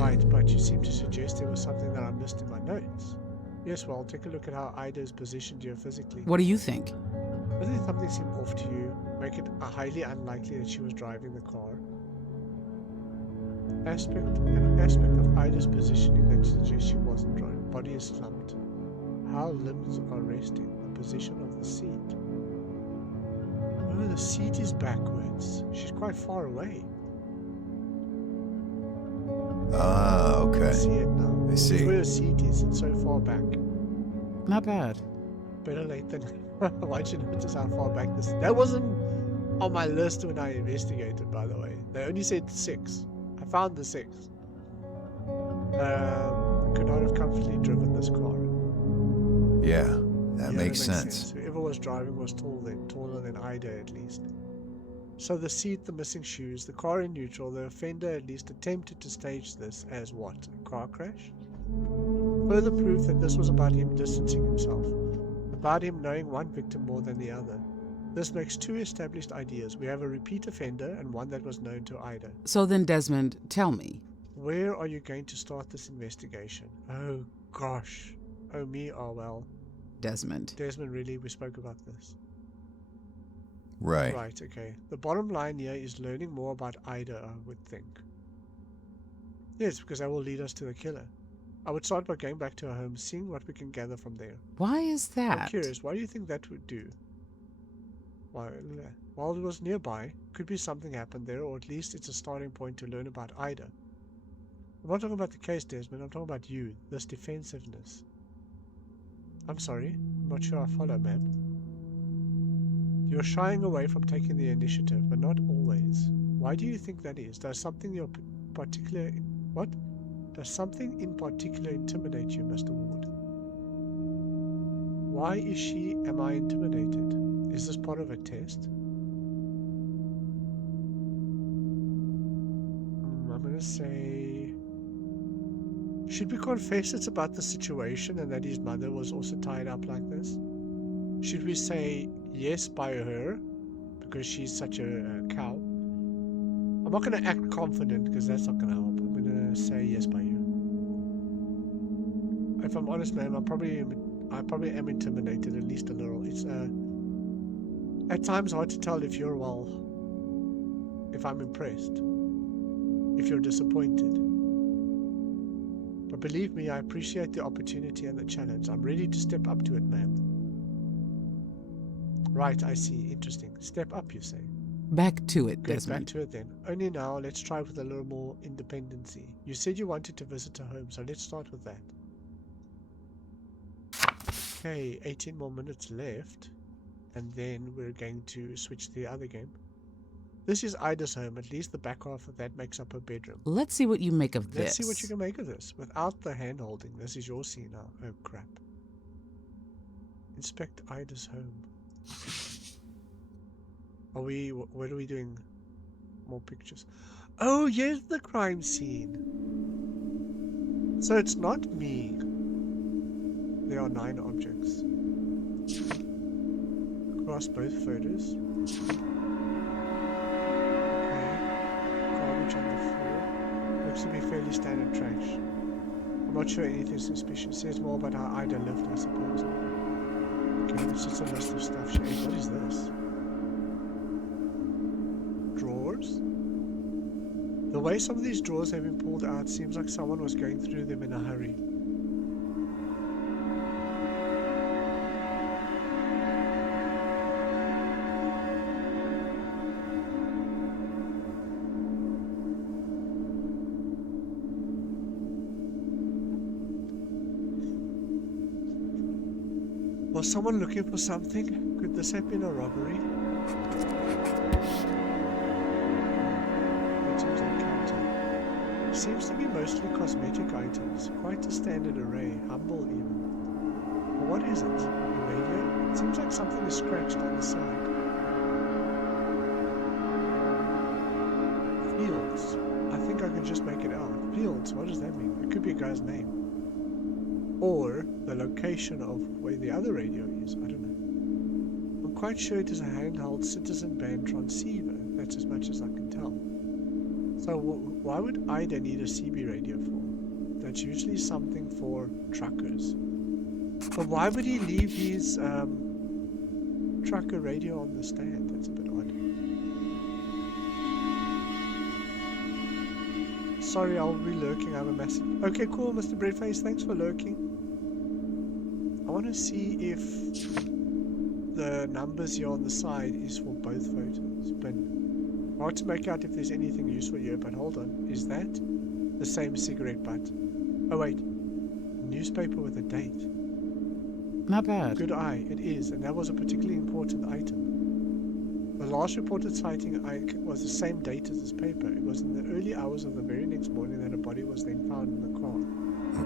Right, but you seem to suggest there was something that I missed in my notes. Yes, well, take a look at how Ida is positioned geophysically. What do you think? Doesn't something seem off to you? Make it highly unlikely that she was driving the car. An aspect of Ida's positioning that suggests she wasn't driving. Body is slumped. How limbs are resting. The position of the seat. Oh, the seat is backwards. She's quite far away. Ah, I okay. see it now. I It's see. where her seat is. It's so far back. Not bad. Better late than... Why'd you notice how far back this... That wasn't on my list when I investigated, by the way. They only said 6. I found the 6. Could not have comfortably driven this car. Yeah, that Yeah, makes sense. Whoever was driving was taller than Ida at least. So the seat, the missing shoes, the car in neutral, the offender at least attempted to stage this as what? A car crash? Further proof that this was about him distancing himself. About him knowing one victim more than the other. This makes 2 established ideas. We have a repeat offender and one that was known to Ida. So then, Desmond, tell me. Where are you going to start this investigation? Oh gosh. Oh me, oh well. Desmond. Desmond, really? We spoke about this. Right. Right, okay. The bottom line here is learning more about Ida, I would think. Yes, because that will lead us to the killer. I would start by going back to her home, seeing what we can gather from there. Why is that? I'm curious, what do you think that would do? While it was nearby, could be something happened there, or at least it's a starting point to learn about Ida. I'm not talking about the case, Desmond, I'm talking about you, this defensiveness. I'm sorry, I'm not sure I follow, ma'am. You're shying away from taking the initiative, but not always. Why do you think that is? Does something in particular intimidate you, Mr. Ward? Why is she, am I intimidated? Is this part of a test? I'm gonna say... Should we confess it's about the situation and that his mother was also tied up like this? Should we say yes by her because she's such a cow? I'm not going to act confident because that's not going to help. I'm going to say yes by you. If I'm honest, ma'am, I probably am intimidated at least a little. It's at times hard to tell if you're if I'm impressed, if you're disappointed. But believe me, I appreciate the opportunity and the challenge. I'm ready to step up to it, ma'am. Right, I see. Interesting. Step up, you say? Back to it, Good, Desmond. back to it then. Only now, let's try with a little more independency. You said you wanted to visit her home, so let's start with that. Okay, 18 more minutes left. And then we're going to switch to the other game. This is Ida's home. At least the back half of that makes up her bedroom. Let's see what you make of this. Let's see what you can make of this. Without the hand-holding. This is your scene now. Oh, crap. Inspect Ida's home. What are we doing? More pictures. Oh, here's the crime scene. So it's not me. There are 9 objects. across both photos. Okay. Garbage on the floor. Looks to be fairly standard trash. I'm not sure anything suspicious. Says more about how Ida lived, I suppose. Okay, it's just a list of stuff she ate. What is this? Drawers? The way some of these drawers have been pulled out seems like someone was going through them in a hurry. Was someone looking for something? Could this have been a robbery? Items encountered. Seems to be mostly cosmetic items. Quite a standard array. Humble even. But what is it? A radio? It seems like something is scratched on the side. Fields. I think I can just make it out. Fields, what does that mean? It could be a guy's name. Or the location of where the other radio is. I don't know. I'm quite sure it is a handheld citizen band transceiver. That's as much as I can tell. So why would Ida need a CB radio for? That's usually something for truckers. But why would he leave his trucker radio on the stand? That's a bit odd. Sorry, I'll be lurking. I have a message. Okay, cool, Mr. Breadface. Thanks for lurking. I want to see if the numbers here on the side is for both photos. But I want to make out if there's anything useful here. But hold on. Is that the same cigarette butt? Oh, wait. Newspaper with a date. Not bad. Good eye. It is. And that was a particularly important item. The last reported sighting was the same date as this paper. It was in the early hours of the very next morning that a body was then found in the car.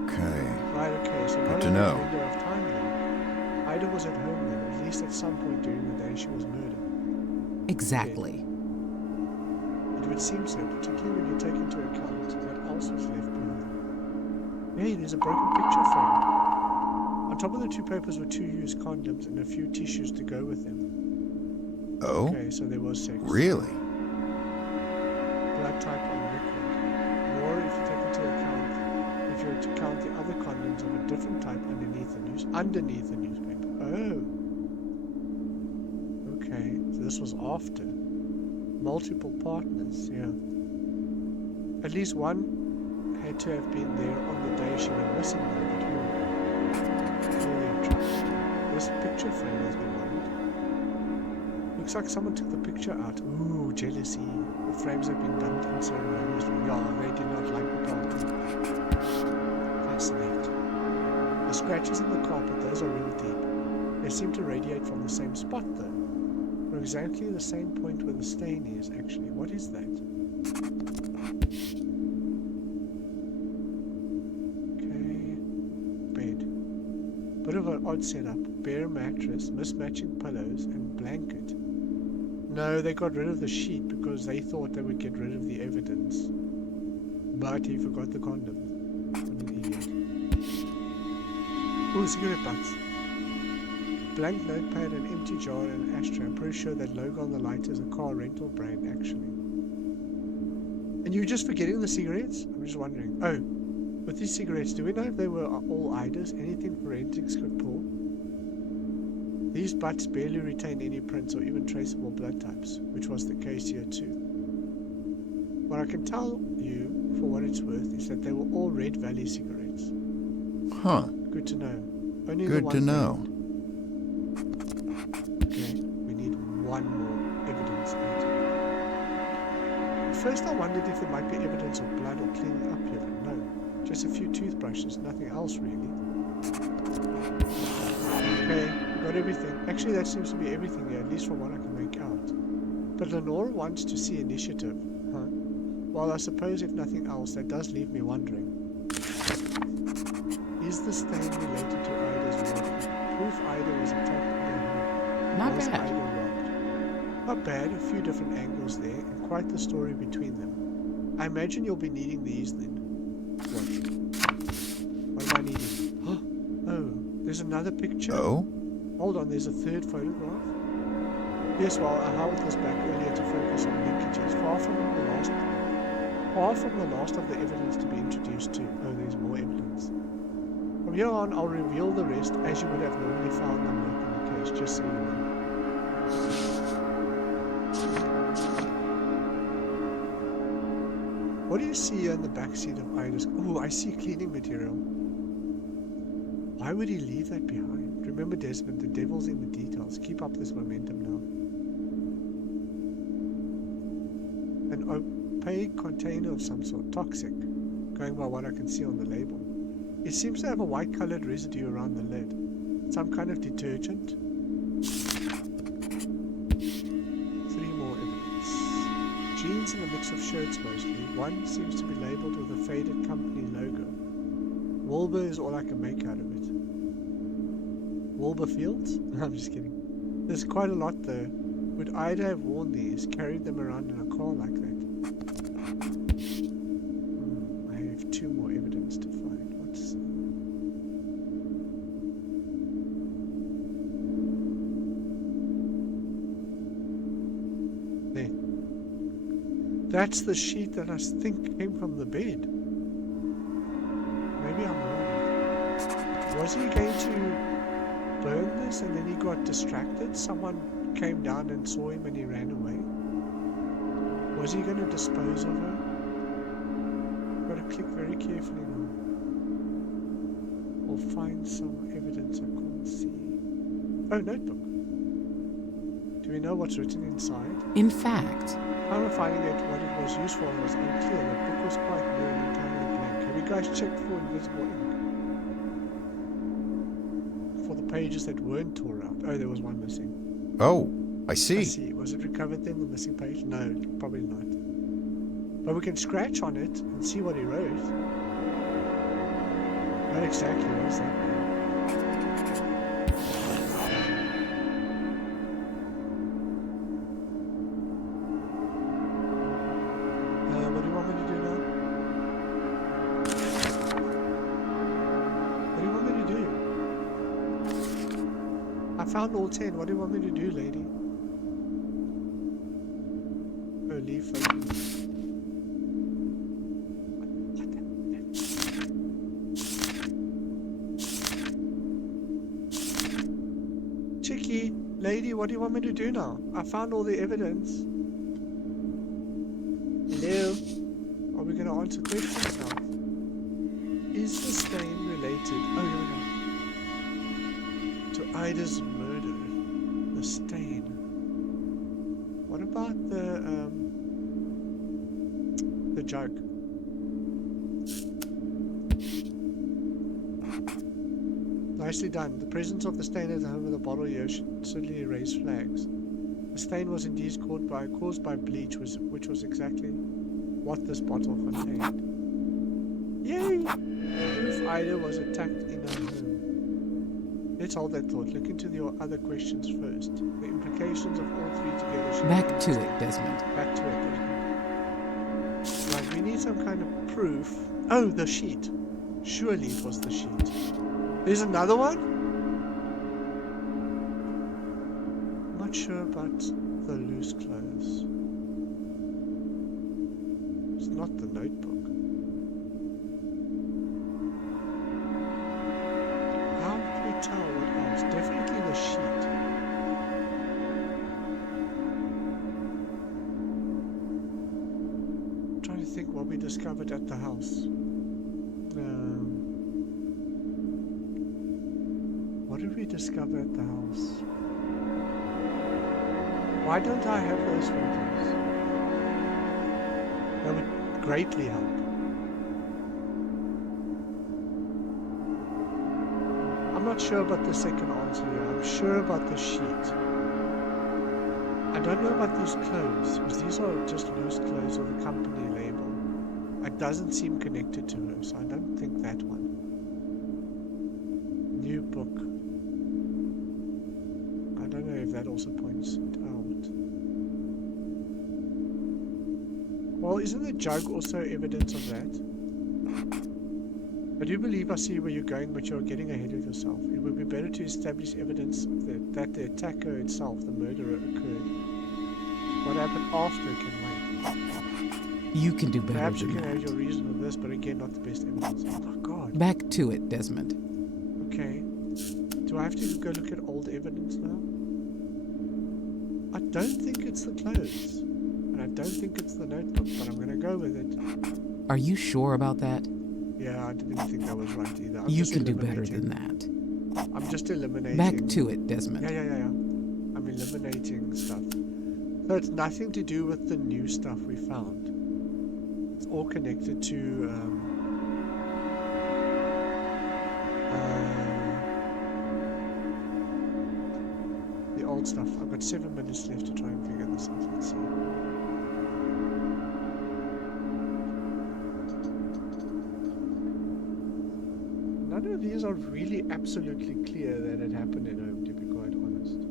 Okay. Right, okay, so Good to know. window of time then. Ida was at home then, at least at some point during the day she was murdered. Exactly. It would seem so, particularly when you take into account what else was left behind. Hey, there's a broken picture frame. On top of the two papers were 2 used condoms and a few tissues to go with them. Oh? Okay, so there was sex. Really? Blood type on record. Or if you take into account, if you were to count the other condoms of a different type underneath the newspaper. Oh. Okay, so this was after. Multiple partners, yeah. At least one had to have been there on the day she went missing though, but who? Clearly a trap. This picture frame has been worried. Looks like someone took the picture out. Ooh, jealousy. The frames have been dumped unceremoniously. Yeah, they did not like the party. Fascinating. The scratches in the carpet, those are real deep. They seem to radiate from the same spot though. From exactly the same point where the stain is, actually. What is that? Okay. Bed. Bit of an odd setup. Bare mattress, mismatching pillows, and blanket. No, they got rid of the sheet because they thought they would get rid of the evidence. But he forgot the condom. What an idiot. Ooh, cigarette butts. Blank notepad, an empty jar, and an ashtray. I'm pretty sure that logo on the light is a car rental brand, actually. And you were just forgetting the cigarettes? I'm just wondering. Oh, with these cigarettes, do we know if they were all Idas? Anything forensics could pull? These butts barely retain any prints or even traceable blood types, which was the case here too. What I can tell you, for what it's worth, is that they were all Red Valley cigarettes. Huh. Good to know. Only the Good ones to they know. had. Okay, we need one more evidence item. At first I wondered if there might be evidence of blood or cleaning up here, but no. Just a few toothbrushes, nothing else really. Okay, got everything. Actually, that seems to be everything here, at least from what I can make out. But Lenore wants to see initiative, huh? Well, I suppose if nothing else, that does leave me wondering. Is the stain related to Ida's murder? Proof Ida was attacked in her home. Not Was bad. Ida robbed? Not bad, a few different angles there, and quite the story between them. I imagine you'll be needing these then. What? What am I needing? Oh, there's another picture. Oh? Hold on, there's a third photograph. Yes, well, I held this back earlier to focus on linkages. Far from the last of the evidence to be introduced to. Oh, there's more evidence. From here on, I'll reveal the rest as you would have normally found them in the case, just so you know. What do you see here in the back seat of Ida's? Oh, I see cleaning material. Why would he leave that behind? Remember, Desmond, the devil's in the details. Keep up this momentum now. An opaque container of some sort, toxic, going by what I can see on the label. It seems to have a white-colored residue around the lid. Some kind of detergent. 3 more evidence. Jeans and a mix of shirts mostly. One seems to be labeled with a faded company logo. Wilbur is all I can make out of it. Wilbur Fields? I'm just kidding. There's quite a lot though. Would Ida have worn these, carried them around in a car like that? I have 2 more evidence to find. What's... There. That's the sheet that I think came from the bed. Maybe I'm wrong. Was he going to burn this and then he got distracted? Someone came down and saw him and he ran away. Was he going to dispose of her? Got to click very carefully now. Or find some evidence I can't see. Oh, notebook. Do we know what's written inside? In fact, I'm finding that what it was used for was unclear. The book was quite new and entirely blank. Have you guys checked for invisible ink? For the pages that weren't tore out. Oh, there was one missing. Oh, I see. I see. Was it recovered then, the missing page? No, probably not. But we can scratch on it and see what he wrote. Not exactly, what is that? What do you want me to do now? What do you want me to do? I found all 10. What do you want me to do, lady? Oh, leave phone. Chicky, lady, what do you want me to do now? I found all the evidence. Hello? Are we going to answer questions now? Is the stain related? Oh, yeah, to Ida's murder? The stain. What about the jug? Nicely done. The presence of the stain at the home of the bottle here should certainly raise flags. The stain was indeed caused by bleach, which was exactly what this bottle contained. Yay! If Ida was attacked in her home. Let's hold that thought. Look into your other questions first. The implications of all 3 together should back to it, Desmond. Back to it, Desmond. Right, we need some kind of proof. Oh, the sheet. Surely it was the sheet. There's another one? I'm not sure about the loose clothes. It's not the notebook. How can we tell what else? Definitely the sheet. I'm trying to think what we discovered at the house. What did we discover at the house? Why don't I have those photos? That would greatly help. I'm not sure about the second answer here. I'm sure about the sheet. I don't know about these clothes, because these are just loose clothes with a company label. It doesn't seem connected to her, so I don't think that one. New book. I don't know if that also points it out. Well, isn't the jug also evidence of that? I do believe I see where you're going, but you're getting ahead of yourself. It would be better to establish evidence that the attacker itself, the murderer, occurred. What happened after can wait. You can do better Perhaps you than can have your that. reason for this, but again, not the best evidence. Oh my god. Back to it, Desmond. Okay. Do I have to go look at old evidence now? I don't think it's the clothes. And I don't think it's the notebook, but I'm gonna go with it. Are you sure about that? Yeah, I didn't think that was right either. I'm You just can do better eliminating. than that. I'm just eliminating. Back to it, Desmond. Yeah. I'm eliminating stuff. So it's nothing to do with the new stuff we found. It's all connected to the old stuff. I've got 7 minutes left to try and figure this out. Let's see. None of these are really absolutely clear that it happened in home, to be quite honest.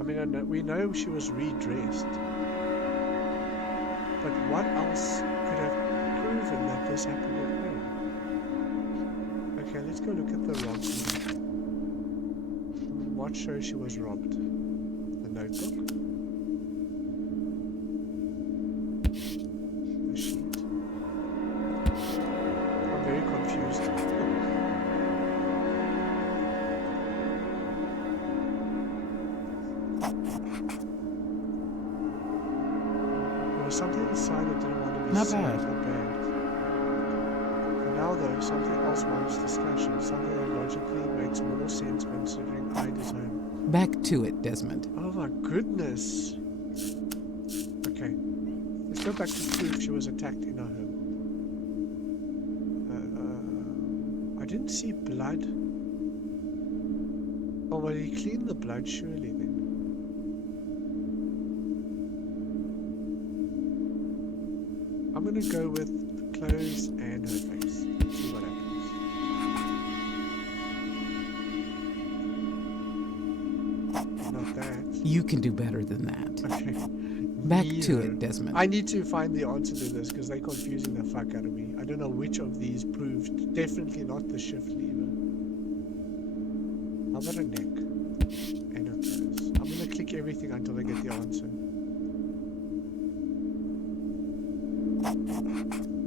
I mean, we know she was redressed. But what else could have proven that this happened at home? Okay, let's go look at the robbery. What shows she was robbed? The notebook? The sheet? I'm very confused. There was something inside that didn't want to be Not said. bad. Not bad. For now though, something else wants discussion. Something that logically makes more sense considering Ida's home. Back to it, Desmond. Oh my goodness. Okay. Let's go back to proof she was attacked in her home. I didn't see blood. Oh, well, he cleaned the blood surely then. I'm gonna go with the clothes and her face. See what happens. Not that. You can do better than that. Okay. Back to Neither. it, Desmond. I need to find the answer to this because they're confusing the fuck out of me. I don't know which of these proved. Definitely not the shift lever. How about a neck? And a clothes. I'm gonna click everything until I get the answer.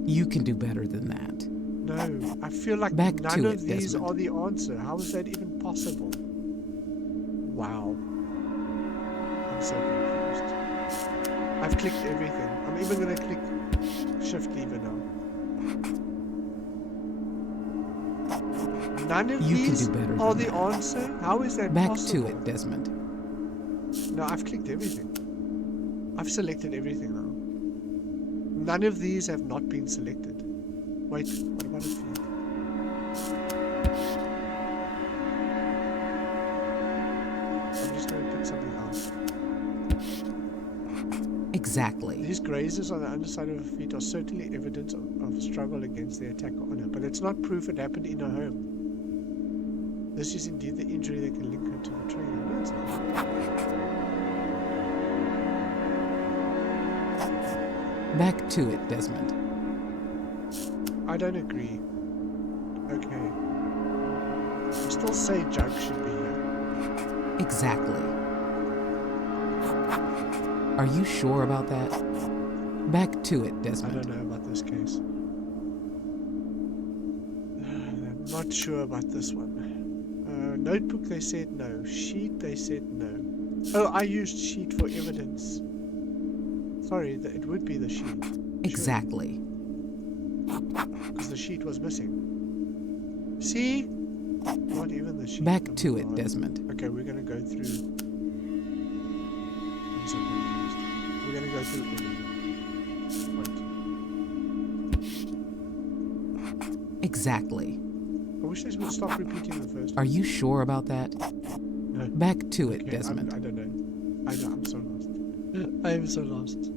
You can do better than that. No, I feel like Back none to of it, these Desmond. are the answer. How is that even possible? Wow. I'm so confused. I've clicked everything. I'm even gonna click shift lever now. None of You can these do better are than the that. answer? How is that Back possible? to it, Desmond. No, I've clicked everything. I've selected everything now. None of these have not been selected. Wait, what about a feed? I'm just going to pick something else. Exactly. These grazes on the underside of her feet are certainly evidence of struggle against the attacker on her, but it's not proof it happened in her home. This is indeed the injury that can link her to the trainer. No, it's not. Back to it, Desmond. I don't agree. Okay. I still say Jug should be here. Exactly. Are you sure about that? Back to it, I Desmond. don't know about this case. I'm not sure about this one. Notebook, they said no. Sheet, they said no. Oh, I used sheet for evidence. Sorry, it would be the sheet. Exactly. Because the sheet was missing. See? Not even the sheet. Back Oh to my it, God. Desmond. Okay, we're gonna go through. I'm so confused. We're gonna go through everything. Wait. Exactly. I wish they would stop repeating the first Are you sure about that? No. Back to it, Okay, Desmond. I don't know. I'm so lost. I am so lost.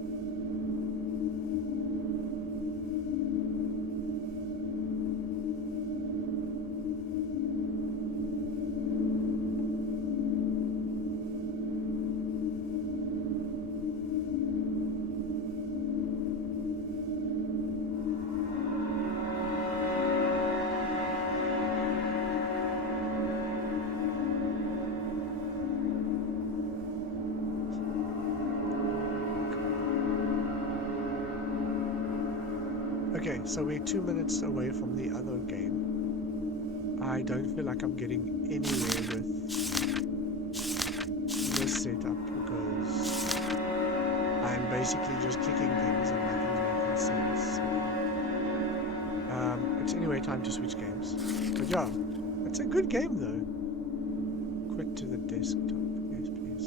Okay, so we're 2 minutes away from the other game. I don't feel like I'm getting anywhere with this setup because I'm basically just clicking things and nothing's making sense. It's anyway time to switch games. But yeah, it's a good game though. Quit to the desktop. Yes, please.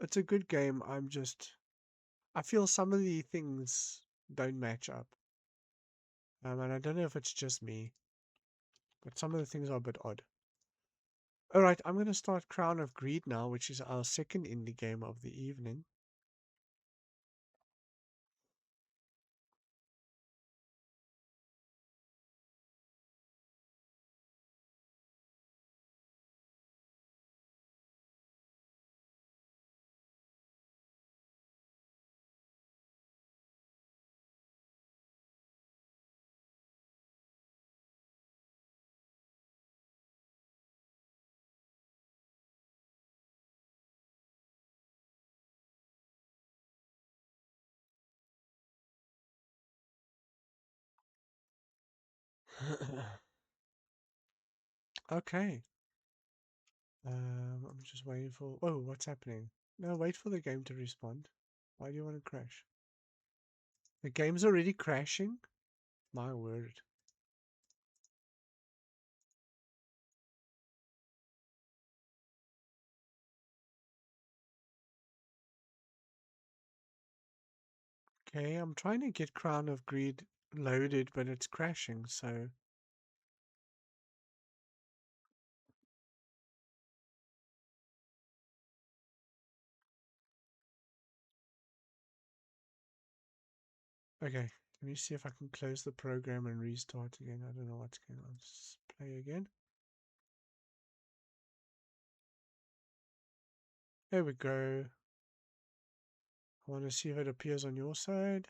It's a good game. I feel some of the things don't match up. And I don't know if it's just me, but some of the things are a bit odd. Alright, I'm going to start Crown of Greed now, which is our second indie game of the evening. Okay. I'm just waiting for... Oh, what's happening? No, wait for the game to respond. Why do you want to crash? The game's already crashing? My word. Okay, I'm trying to get Crown of Greed loaded, but it's crashing, so... Okay, let me see if I can close the program and restart again. I don't know what's going on. Just play again. There we go. I want to see if it appears on your side.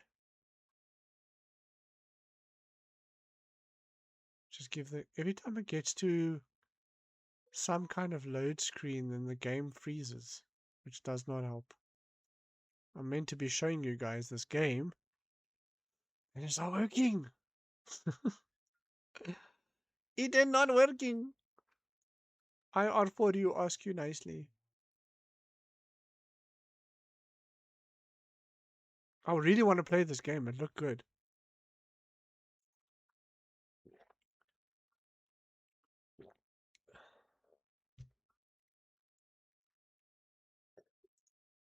Just give the... Every time it gets to some kind of load screen, then the game freezes, which does not help. I'm meant to be showing you guys this game, and it's not working. It is not working. I are for you, ask you nicely. I really want to play this game. It looked good.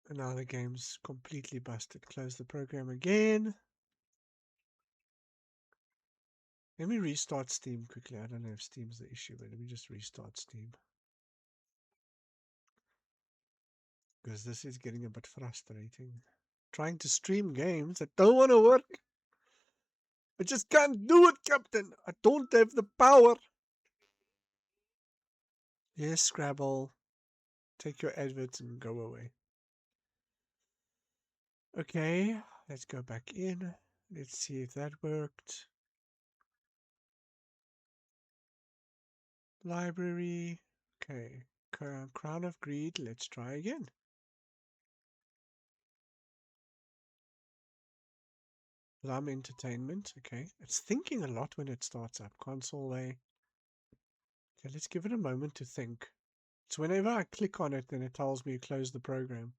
And now the game's completely busted. Close the program again. Let me restart Steam quickly. I don't know if Steam's the issue, but let me just restart Steam. Because this is getting a bit frustrating. Trying to stream games that don't want to work. I just can't do it, Captain. I don't have the power. Yes, Scrabble. Take your adverts and go away. Okay, let's go back in. Let's see if that worked. Library. Okay, Crown of Greed. Let's try again. Plum Entertainment. Okay, it's thinking a lot when it starts up. Console way. Okay, let's give it a moment to think. So whenever I click on it, then it tells me to close the program.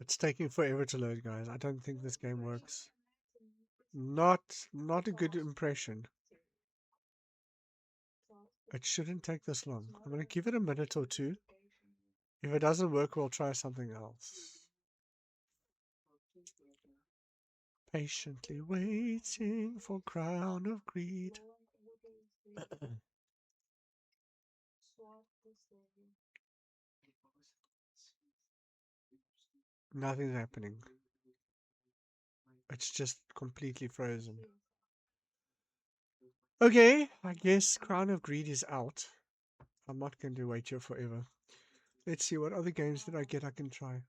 It's taking forever to load, guys. I don't think this game works. Not a good impression. It shouldn't take this long. I'm going to give it a minute or two. If it doesn't work, we'll try something else. Patiently waiting for Crown of Greed. Nothing's happening. It's just completely frozen. Okay, I guess Crown of Greed is out. I'm not going to wait here forever. Let's see, what other games did I get I can try?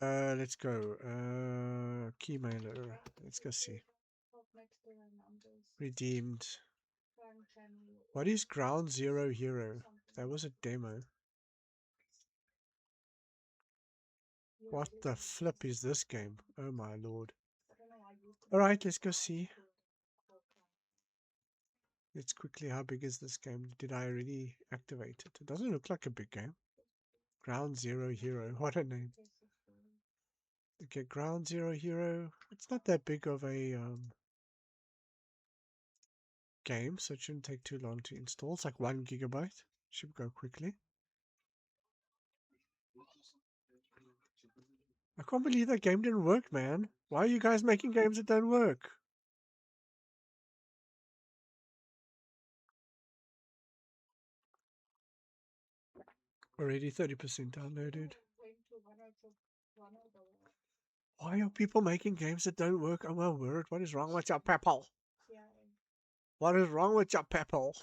Let's go. Key mailer. Let's go see. Redeemed. What is Ground Zero Hero? That was a demo. What the flip is this game? Oh my lord. Alright, let's go see. Let's quickly, how big is this game? Did I already activate it? It doesn't look like a big game. Ground Zero Hero. What a name. Okay, Ground Zero Hero. It's not that big of a game, so it shouldn't take too long to install. It's like 1 gigabyte. Should go quickly. I can't believe that game didn't work, man. Why are you guys making games that don't work? Already 30% downloaded. Why are people making games that don't work? Oh my word, what is wrong with your people? What is wrong with your people?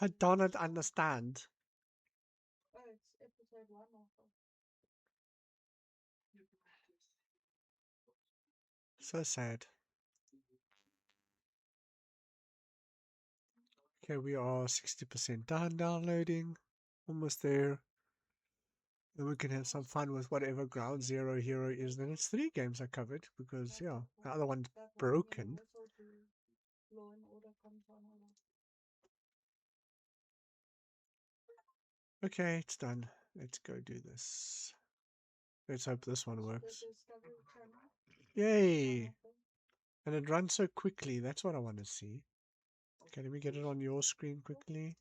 I don't understand. So sad. Okay, we are 60% done downloading. Almost there. Then we can have some fun with whatever Ground Zero Hero is. Then it's 3 games I covered because, yeah, the other one's broken. Okay, it's done. Let's go do this. Let's hope this one works. Yay! And it runs so quickly. That's what I want to see. Okay, let me get it on your screen quickly.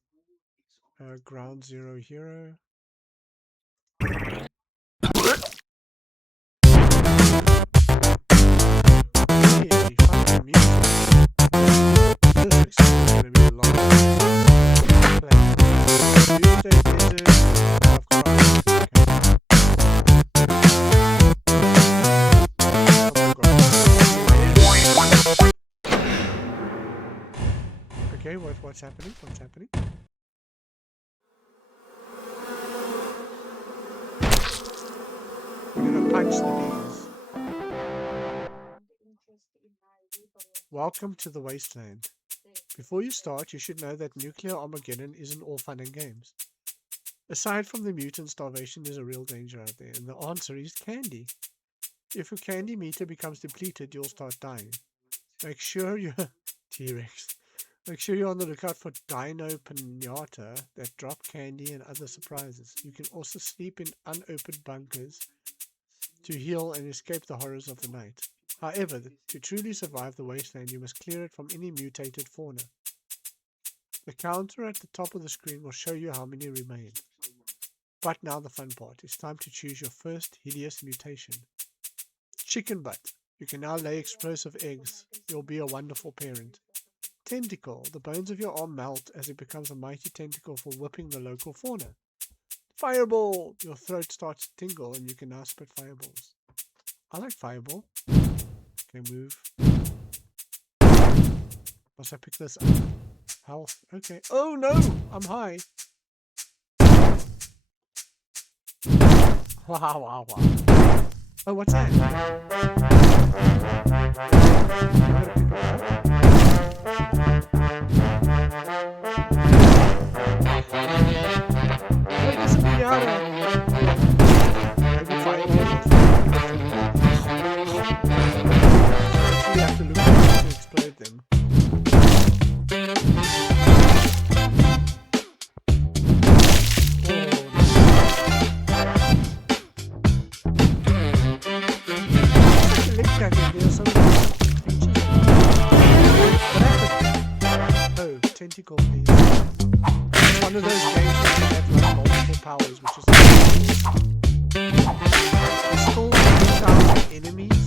Ground Zero Hero. Hey, fucking music. This looks like it's gonna be a long play. Tuesday Desert. I've got okay, what's happening? What's happening? We're gonna punch the bees. Welcome to the wasteland. Before you start, you should know that nuclear Armageddon isn't all fun and games. Aside from the mutant starvation, there's a real danger out there, and the answer is candy. If your candy meter becomes depleted, you'll start dying. Make sure you're T-Rex. Make sure you're on the lookout for Dino Pinata that drop candy and other surprises. You can also sleep in unopened bunkers to heal and escape the horrors of the night. However, to truly survive the wasteland, you must clear it from any mutated fauna. The counter at the top of the screen will show you how many remain. But now the fun part. It's time to choose your first hideous mutation. Chicken butt. You can now lay explosive eggs. You'll be a wonderful parent. Tentacle. The bones of your arm melt as it becomes a mighty tentacle for whipping the local fauna. Fireball. Your throat starts to tingle and you can now spit fireballs. I like fireball. Okay, move. Must I pick this up? Health. Okay. Oh no! I'm high. Wow, wow, wow. Oh, what's that? What is a piñata? Maybe fireballs. You have to look to explode them. Oh, tentacle please. It's one of those games where you have like multiple powers, which is there's still 2,000 enemies.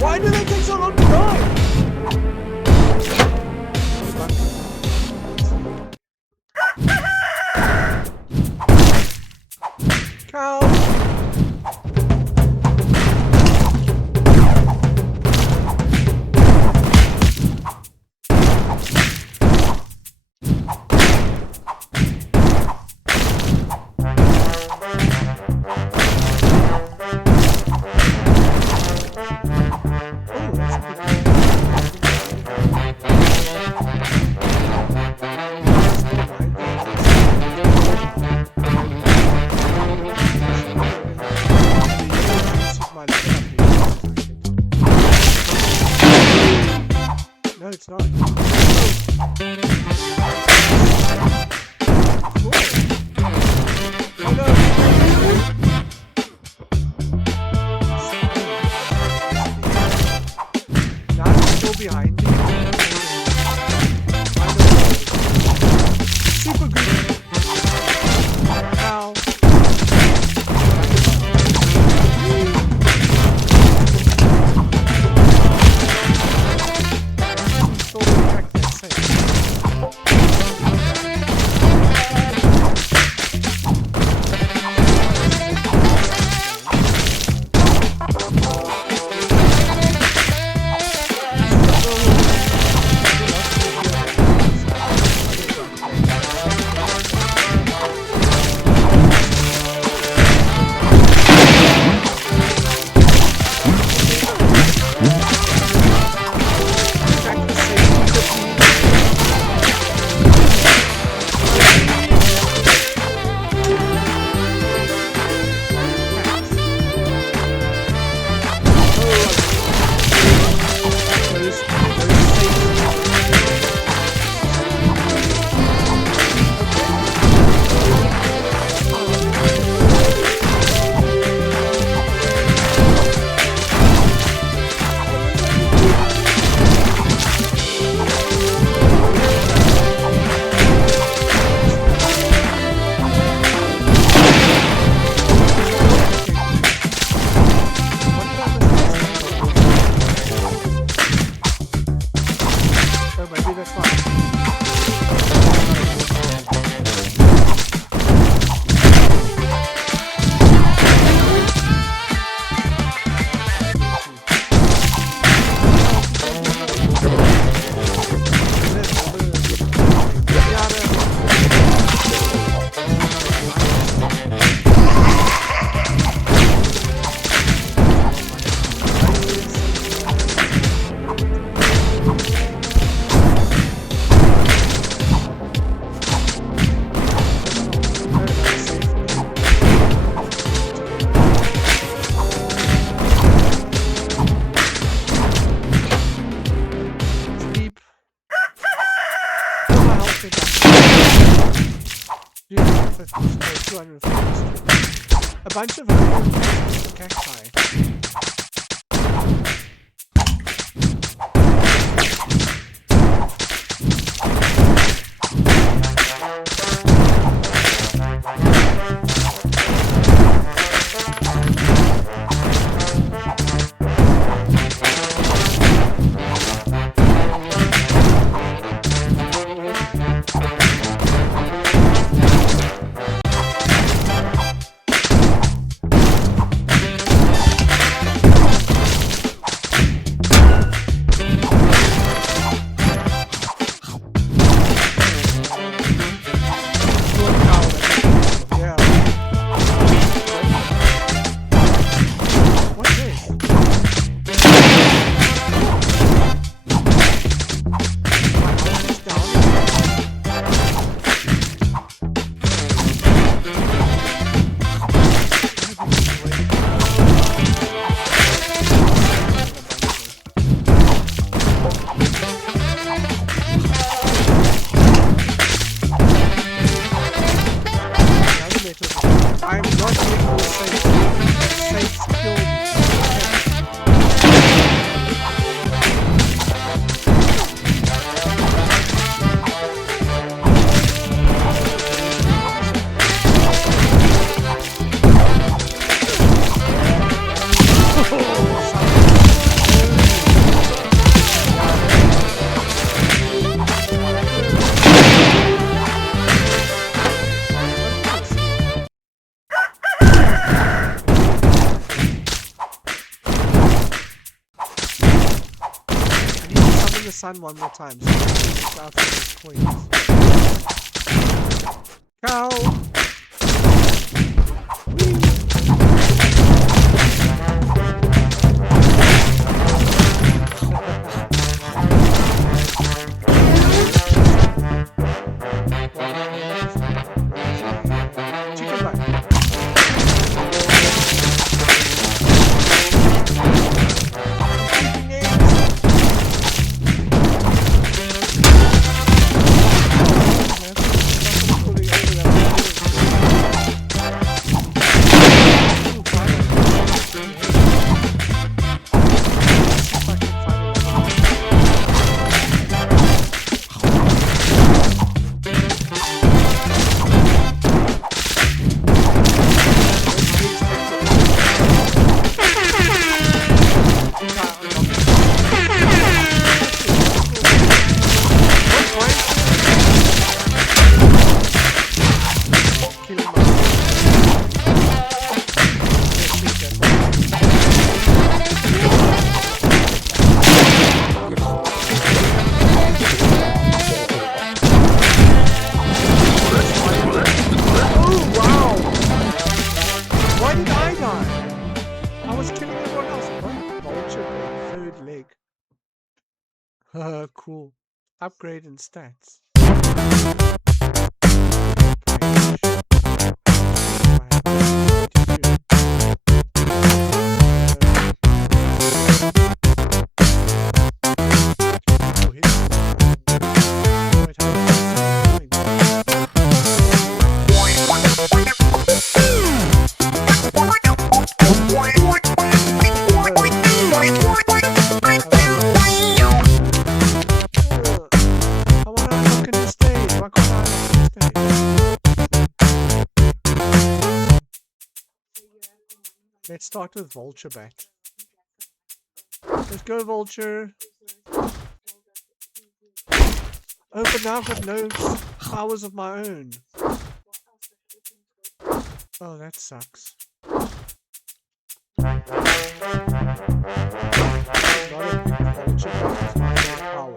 Why do they take so long to die? Cow. No, it's not. Now it's still behind me. Super good. Now. A bunch of cacti. I'm not doing all safe. Safes kill me. The sun one more time so it's out for those points. Cow! Chicken butt. Cool. Upgrade in stats. Let's start with Vulture Bat. Let's go, Vulture. Oh, but now I've got no powers of my own. Oh, that sucks. Not a Vulture Bat, it's not power.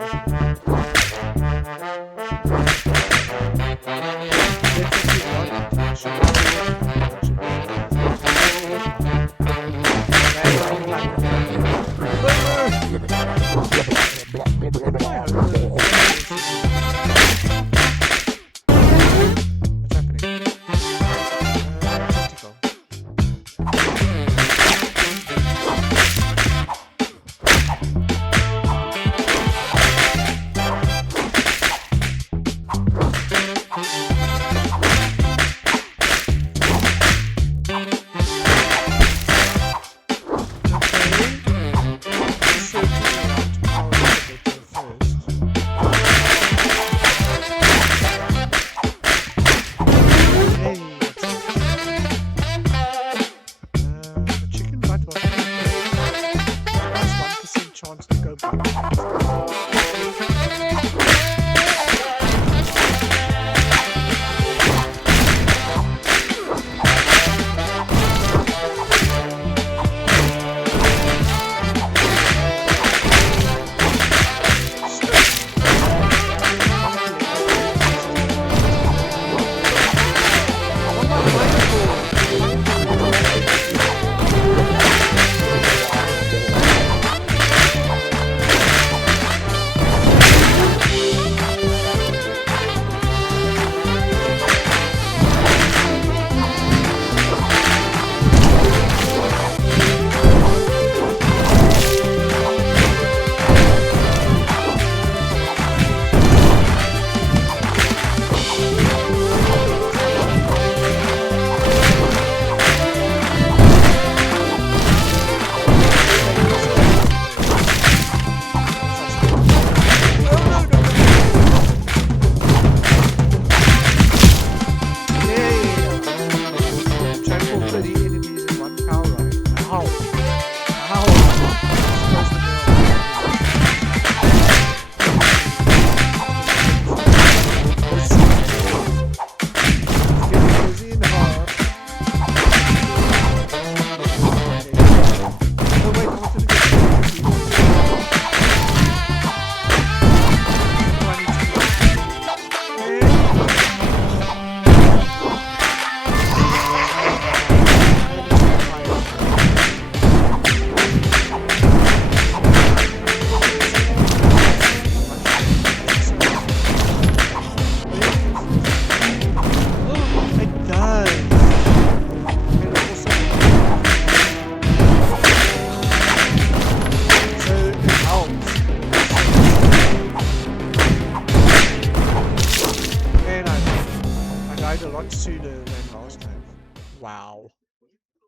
Wow.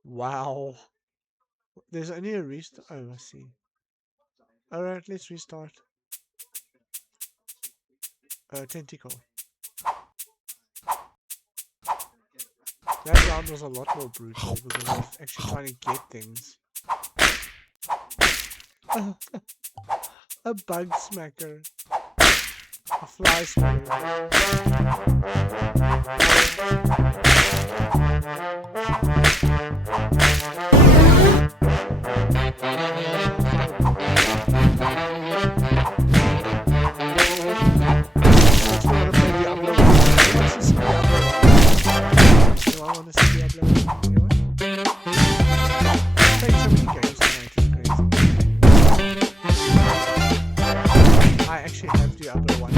Wow. There's only a restart. Oh, I see. Alright, let's restart. Tentacle. That round was a lot more brutal because I was actually trying to get things. A bug smacker. A fly smacker. I actually have the other one.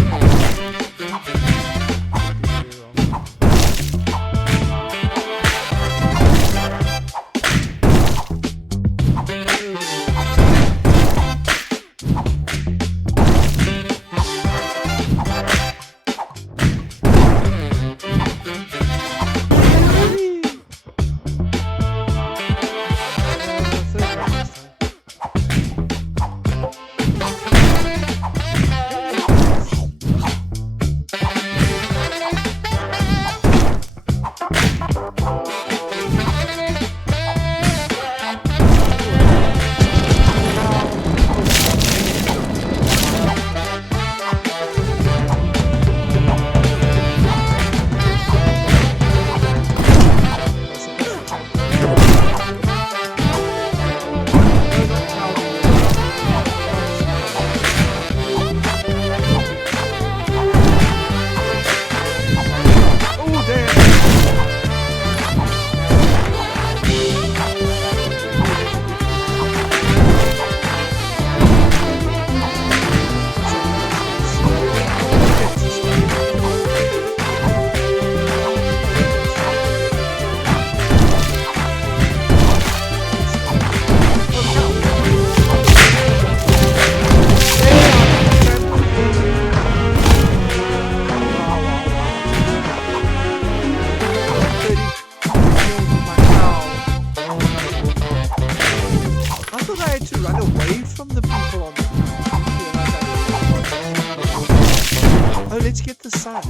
Let's get the sun.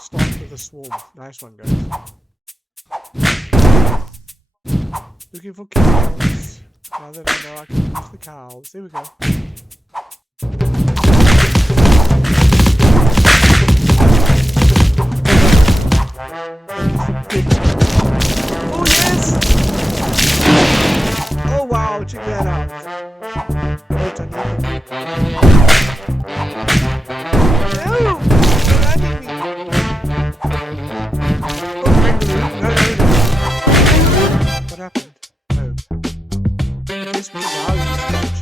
Start with a swarm. Nice one, guys. Looking for cows. Now that I know I can use the cows. There we go. Oh yes! Oh wow, check that out. Oh, it's another. No! You're landing me! Oh, no. What happened? This means I'll use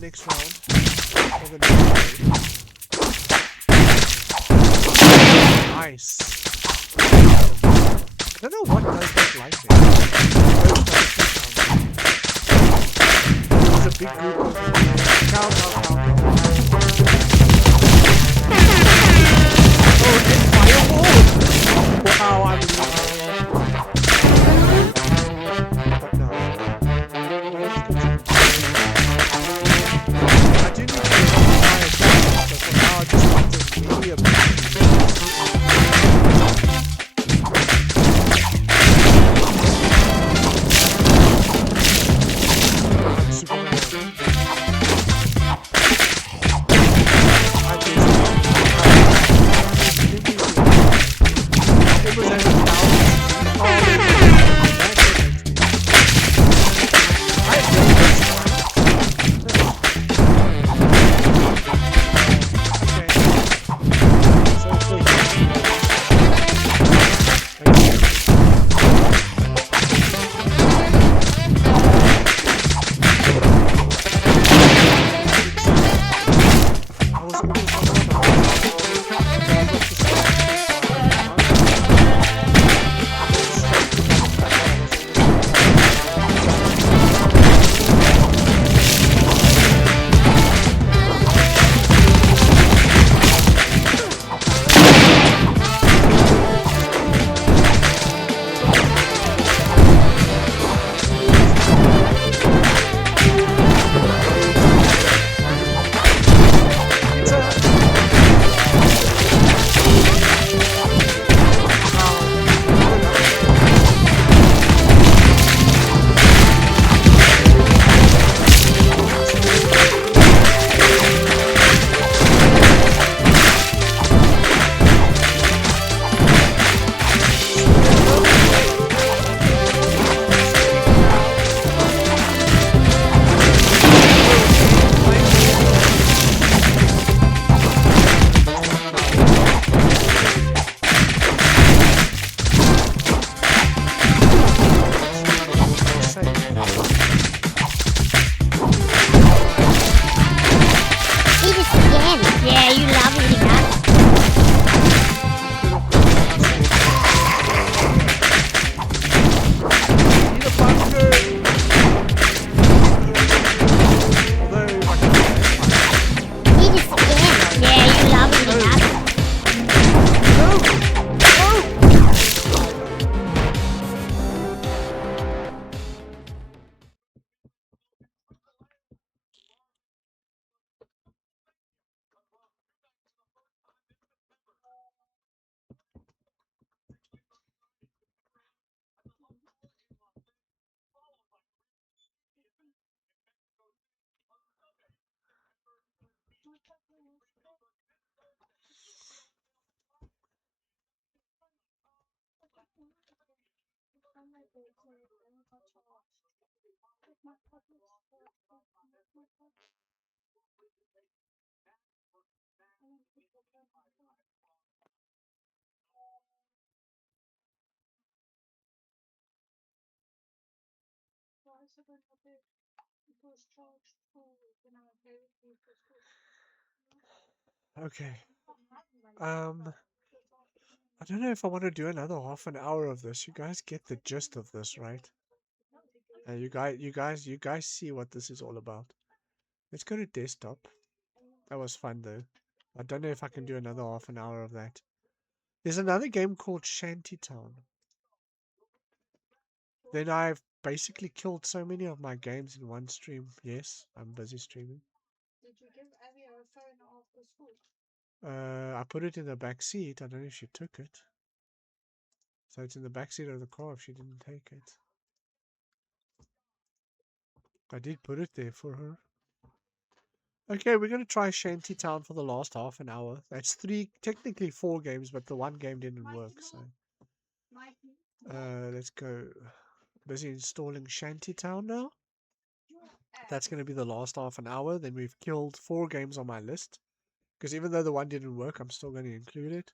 next round. Or the next game. Nice. I don't know what does that lighting. There's a big group of count. Oh, it's fireball! Wow, I'm but no. I do need to fire down, so for now I just want this media Okay. I don't know if I want to do another half an hour of this. You guys get the gist of this, right? You guys see what this is all about. Let's go to desktop. That was fun though. I don't know if I can do another half an hour of that. There's another game called ShantyTown. Then I've basically killed so many of my games in one stream. Yes, I'm busy streaming. I put it in the back seat. I don't know if she took it. So it's in the back seat of the car if she didn't take it. I did put it there for her. Okay, we're going to try Shantytown for the last half an hour. That's technically 4 games, but the one game didn't work. So let's go. Busy installing Shantytown now. That's going to be the last half an hour. Then we've killed 4 games on my list. Because even though the one didn't work, I'm still going to include it.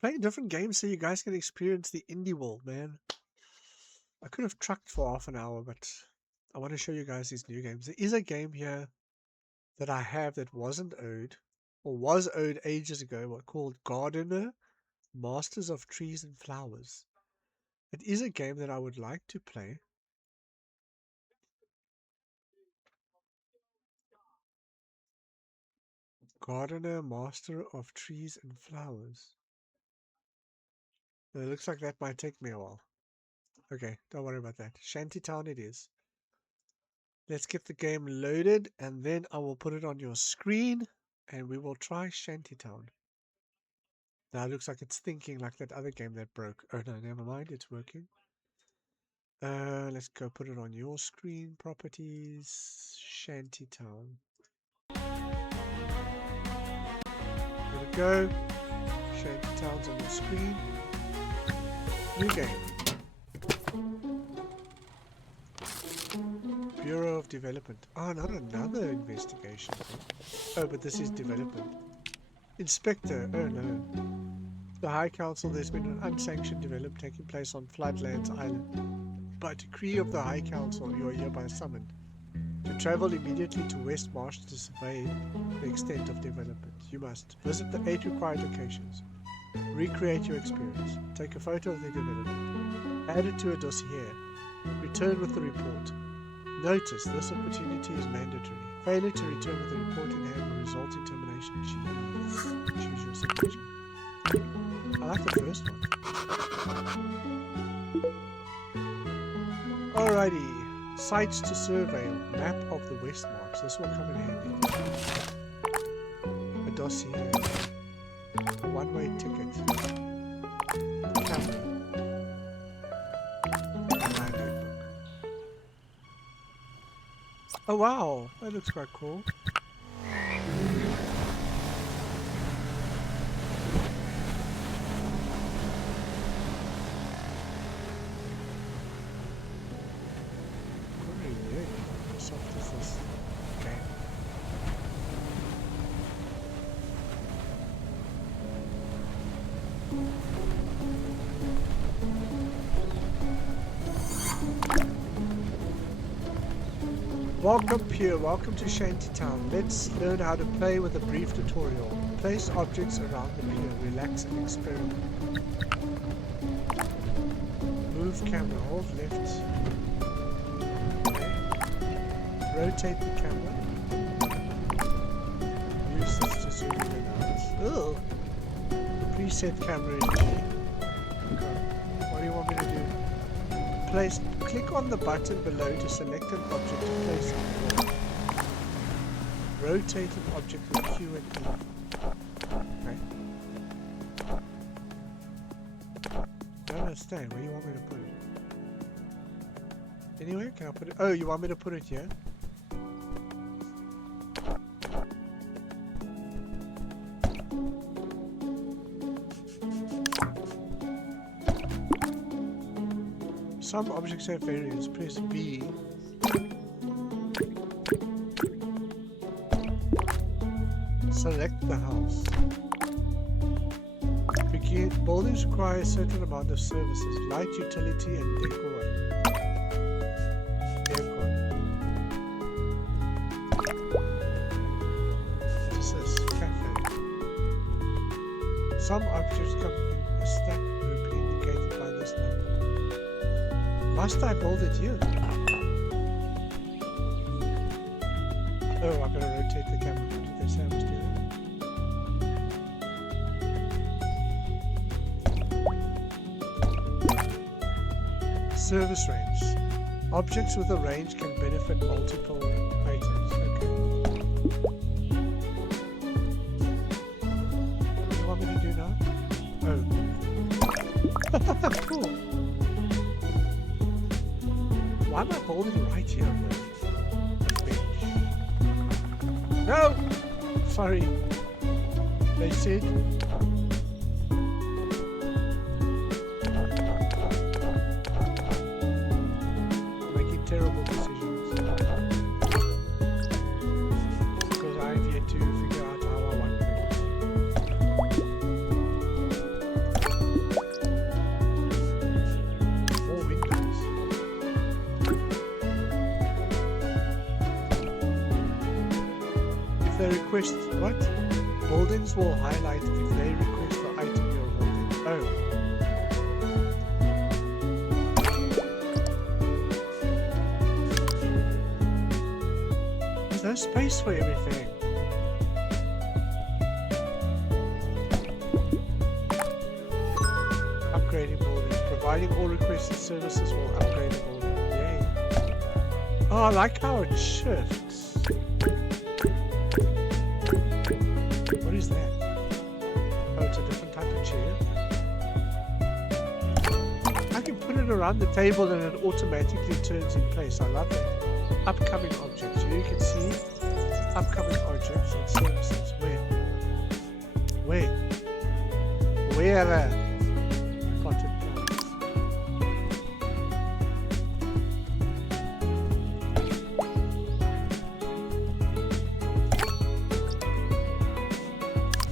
Playing different games so you guys can experience the indie world, man. I could have trucked for half an hour, but I want to show you guys these new games. There is a game here that I have that wasn't owed, or was owed ages ago, called Gardener, Masters of Trees and Flowers. It is a game that I would like to play. Gardener, Master of Trees and Flowers. It looks like that might take me a while. Okay, don't worry about that. ShantyTown it is. Let's get the game loaded, and then I will put it on your screen, and we will try ShantyTown. Now it looks like it's thinking like that other game that broke. Oh no, never mind, it's working. Let's go put it on your screen. Properties, ShantyTown. There we go. ShantyTown's on your screen. New game. Bureau of Development. Oh, not another investigation thing. Oh, but this is development. Inspector. Oh no. The High Council, there's been an unsanctioned development taking place on Floodlands Island. By decree of the High Council, you are hereby summoned to travel immediately to West Marsh to survey the extent of development. You must visit the 8 required locations, recreate your experience, take a photo of the development, add it to a dossier, return with the report. Notice, this opportunity is mandatory. Failure to return with the report in hand will result in termination. Choose your signature. I like the first one. Alrighty. Sites to survey. Map of the West March. This will come in handy. A dossier. A one-way ticket. A camera. Oh wow, that looks quite cool. Really, how soft is this game? Welcome Pure, welcome to ShantyTown. Let's learn how to play with a brief tutorial. Place objects around the pier, relax and experiment. Move camera, hold left. Okay. Rotate the camera. Use this to zoom in and out. Ugh. The preset camera is G. Okay. What do you want me to do? Click on the button below to select an object to place on the wall. Rotate an object with Q and E. Okay. Don't understand. Where do you want me to put it? Anywhere? Can I put it? Oh, you want me to put it here? Some objects have variants. Press B. Select the house. Buildings require a certain amount of services. Light, utility, and decor. Aircon. What is this? Cafe. Some objects come in a stack group indicated by this number. Must I build it here? Oh, I'm gonna rotate the camera. What did they say I must do that? Service range. Objects with a range can benefit multiple items. Okay. What do you want me to do now? Oh. Cool. Why am I holding it right here on the bench? No! Sorry. They said. I'm making terrible decisions. Because I have yet to figure out how I want things. request what? Buildings will highlight if they request the item you're holding. Oh. There's no space for everything. Upgrading building. Providing all requested services will upgrade the building. Yay. Oh, I like how it shifts. What is that? Oh, it's a different type of chair. I can put it around the table and it automatically turns in place. I love it. Upcoming objects. Here you can see upcoming objects and services. Where? Where? Where? Potted plants.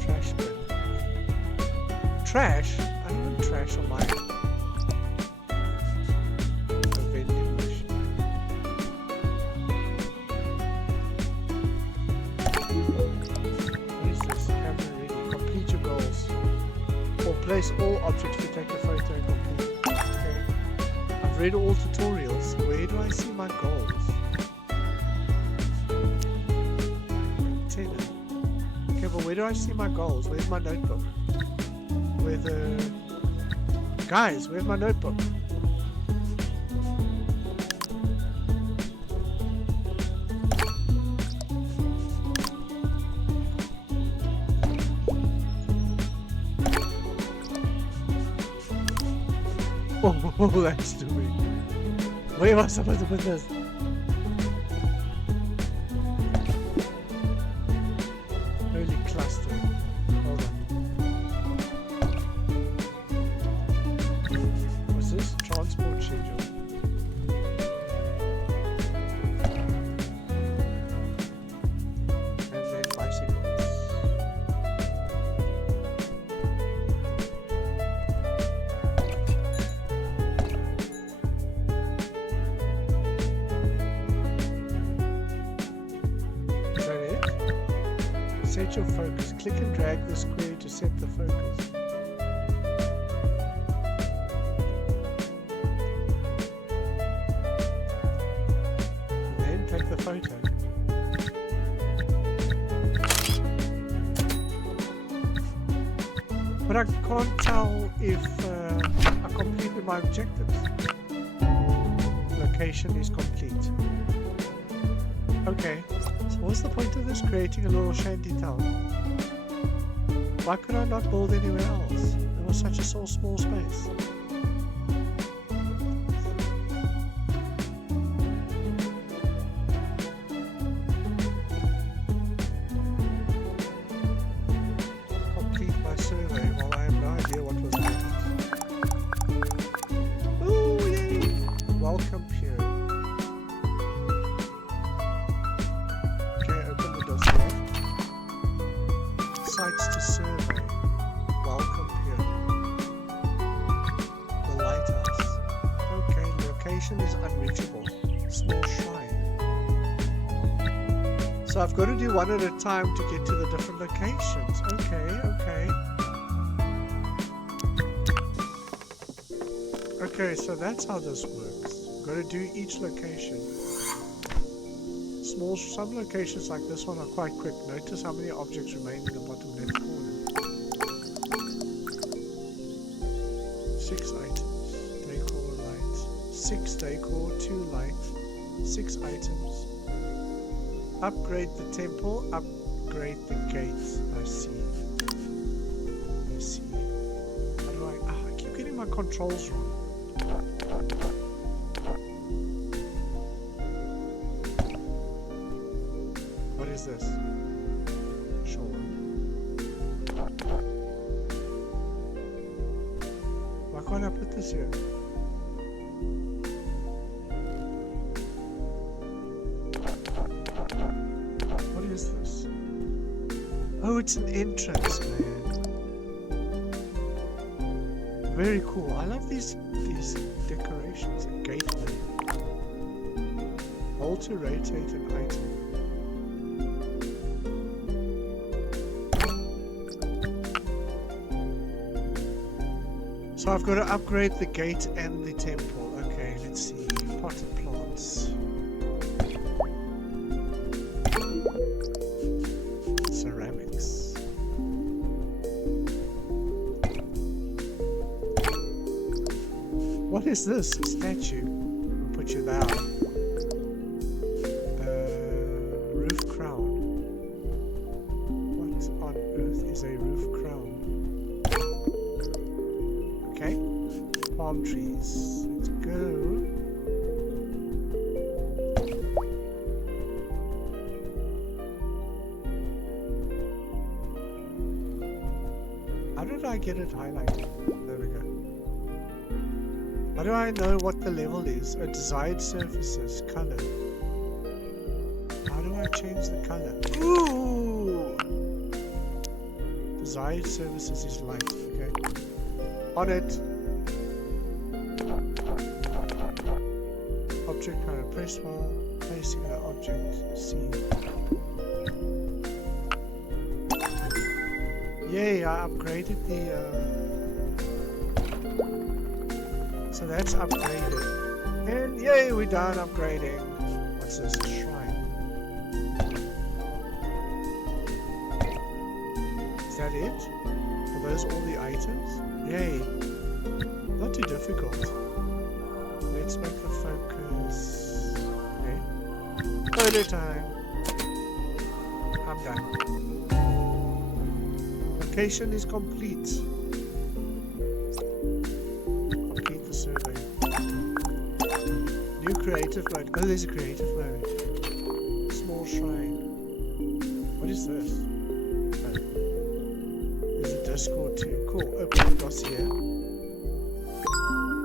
Trash bin. Trash? I don't want trash on my vending machine. What is this? Camera ready. Complete your goals. Or place all objects to take a photo and complete. Okay. I've read all tutorials. Where do I see my goals? Antenna. Okay, but where do I see my goals? Where's my notebook? Where the... Guys, where's my notebook? Oh, that's stupid. Where am I supposed to put this? Early cluster. Hold on. What's this? Transport schedule. And then bicycles. Set your focus. Click and drag the square to set the focus. And then take the photo. But I can't tell if I completed my objectives. Location is complete. Okay. So what's the point of this? Creating a little ShantyTown. Why could I not build anywhere else? It was such a so small space. Complete my survey while I have no idea what was happening. Ooh, yay! Welcome here. Sites to survey. Welcome here. The lighthouse. Okay, location is unreachable. Small shrine. So I've got to do one at a time to get to the different locations. Okay, okay. Okay, so that's how this works. Got to do each location. Some locations like this one are quite quick. Notice how many objects remain in the bottom left corner. 6 items. Decor light. 6 decor, 2 light. 6 items. Upgrade the temple. Upgrade the gates. I see. I see. How do I keep getting my controls wrong. What is this? Sure. Why can't I put this here? What is this? Oh, it's an entrance, man. Very cool. I love these decorations. A gateway. Hold to rotate an item. So I've got to upgrade the gate and the temple. Okay, let's see. Potted plants. Ceramics. What is this? A statue. We'll put you there. Roof crown. What on earth is a roof crown? Okay. Palm trees. Let's go. How did I get it highlighted? There we go. How do I know what the level is? A desired surfaces, color. How do I change the color? Ooh! Desired surfaces is light, okay. On it. Object color, press while placing the object. C. Yay, I upgraded the so that's upgraded. And yay, we're done upgrading. What's this? A shrine. Is that it? Are those all the items? Yay. Not too difficult. Let's make the focus. Okay. Photo time. I'm done. Location is complete. Complete the survey. New creative mode. Oh, there's a creative mode. Small shrine. What is this? Oh. There's a Discord too. Cool. Open the dossier.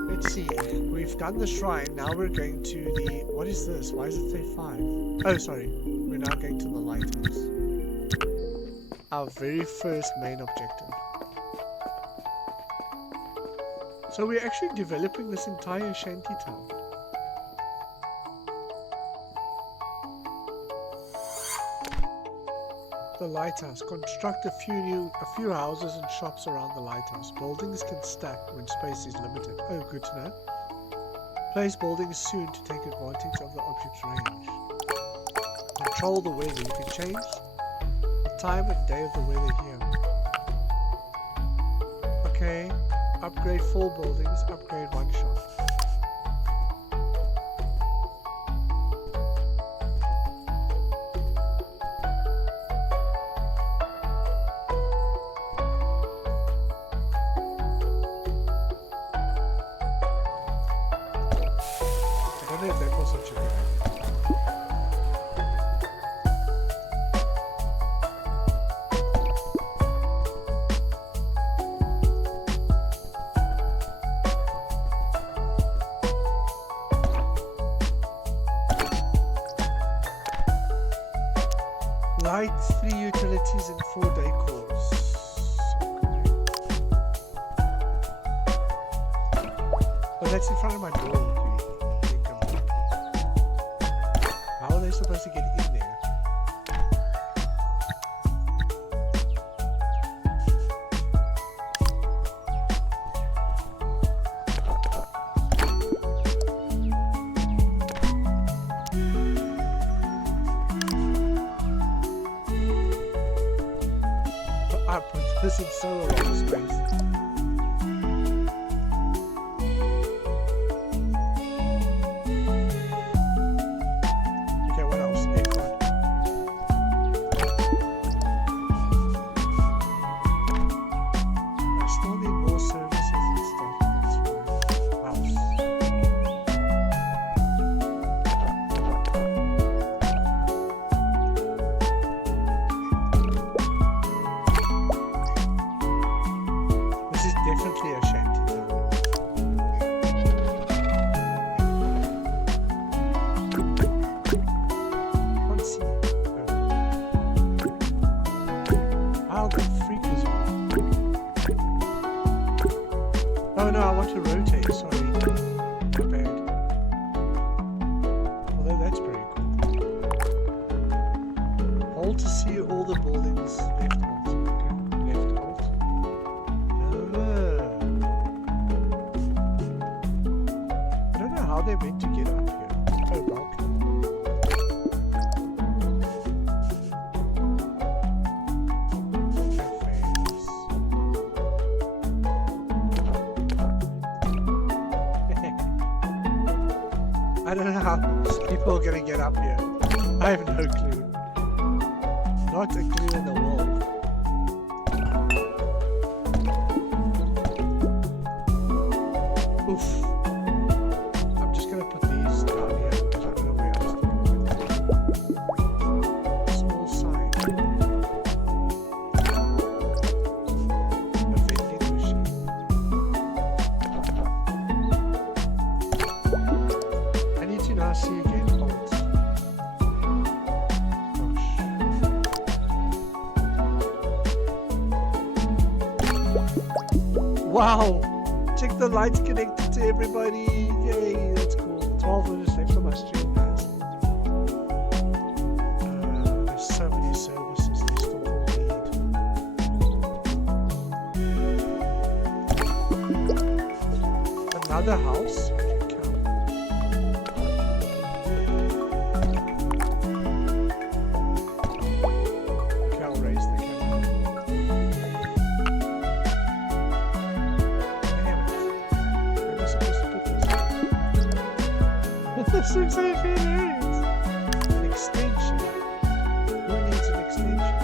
Let's see. We've done the shrine. Now we're going to the... What is this? Why does it say 5? Oh, sorry. We're now going to the lighthouse. Our very first main objective. So we're actually developing this entire shantytown. The lighthouse. Construct a few houses and shops around the lighthouse. Buildings can stack when space is limited. Oh, good to know. Place buildings soon to take advantage of the object's range. Control the weather. You can change time and day of the weather here. Okay, upgrade 4 buildings, upgrade 1 shop. I don't know if that was such a good idea. Light, 3 utilities and 4 decors. Okay. Oh, that's in front of my door. How are they supposed to get in there? I put this in so wrong space. Okay, what else? Aircon. I still need more services and stuff. That's fine. House. This is definitely a shantytown. Can't see. How the freak is it? Oh no, I want to rotate, sorry. My bad. Although that's pretty cool. Hold to see all the buildings. Left hold. Okay. Left hold. meant to get up here? Oh, balcony. I don't know how people are gonna get up here. I have no clue. Not a clue in the world. Oof. I'm just gonna put these down here because I don't know where else to put them. Small sign. A vending machine. I need to now see again. Bolts. Gosh. Wow! Check the lights connected to everybody. Yay, that's cool. 12 minutes left on my stream, guys. There's so many services they still all need. Another house? I can count. Okay, I'll raise the camera. This looks like it is. An extension. Who needs an extension?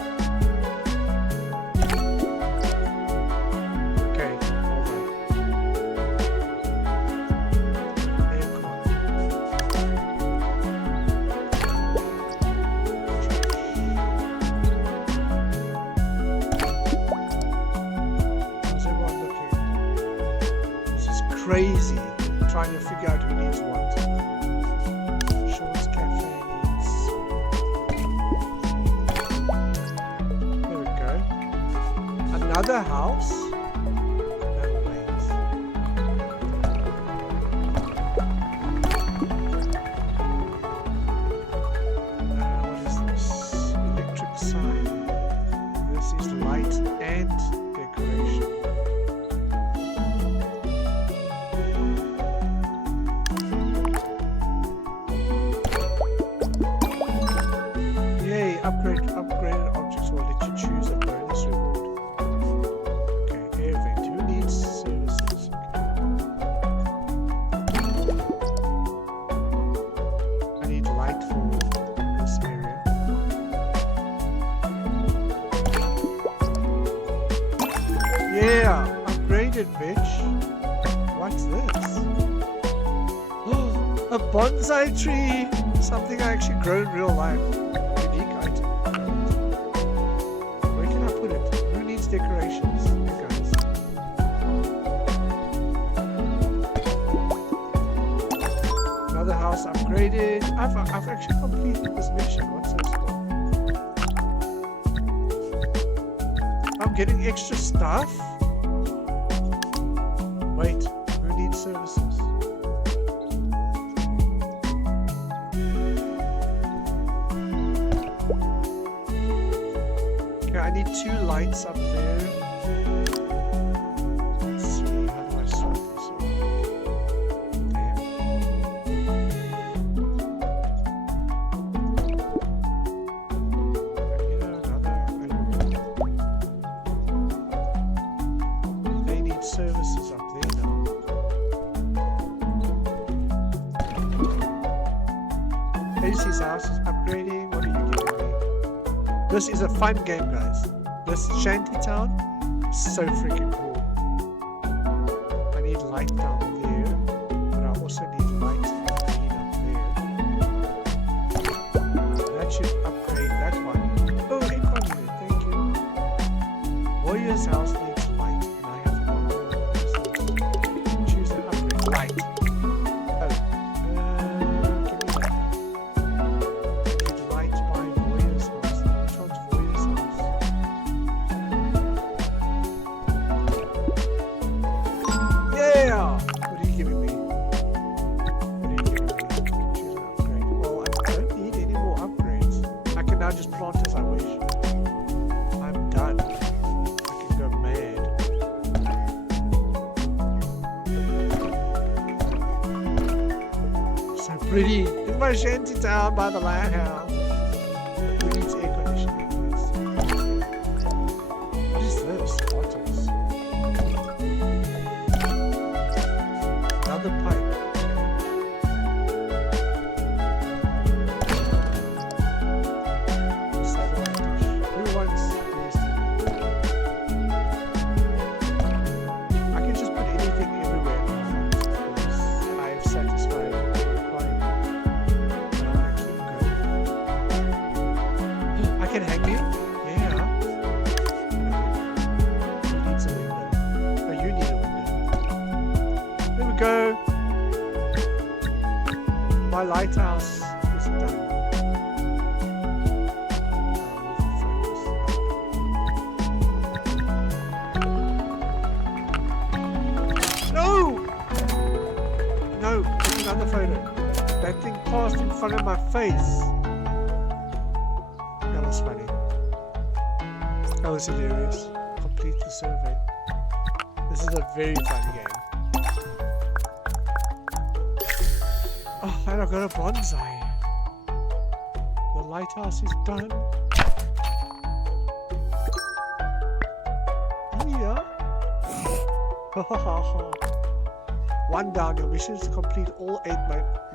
Okay, hold on. Aircon. How's everyone looking? This is crazy. Trying to figure out who needs what. Another house? No, wait. What is this? Electric sign. This is light and decoration. Yay, upgraded objects will let you choose a bonus reward. Yeah, upgraded, bitch. What's this? A bonsai tree! Something I actually grow in real life. Unique item. Where can I put it? Who needs decorations? You guys. Another house upgraded. I've actually completed this mission. What's this for? I'm getting extra stuff? Wait, who needs services? Okay, I need 2 lights up there. Let's see, how do I sort this out? Damn. Services up there now. Casey's house is upgrading. What are you giving me? This is a fun game, guys. This ShantyTown is so freaking cool. I need light down there, but I also need light and green up there. That should upgrade that one. Oh, aircon unit, thank you. Warrior's house needs light, and I have one. Choose an upgrade. Light. Oh. Give me that. I need light by Warrior's house. Which one's Warrior's house? Yeah! What are you giving me? What are you giving me? Choose an upgrade. Well, I don't need any more upgrades. I can now just plant as I wish. I'm done. I can go mad. pretty. It's my ShantyTown by the lighthouse. Who needs air conditioning? What is this? Bottles. Another pipe. Satellite dish. Who wants DSTV? I can just put anything everywhere now because I have satisfied the requirement. But I want to keep going. I can hang you? Yeah. Who needs a window? Oh, you need a window. There we go. My lighthouse is done. No! No, take another photo. That thing passed in front of my face. That was funny. That was hilarious. Complete the survey. This is a very fun game. Oh, and I've got a bonsai. The lighthouse is done. Yeah. One down. Your mission is to complete all 8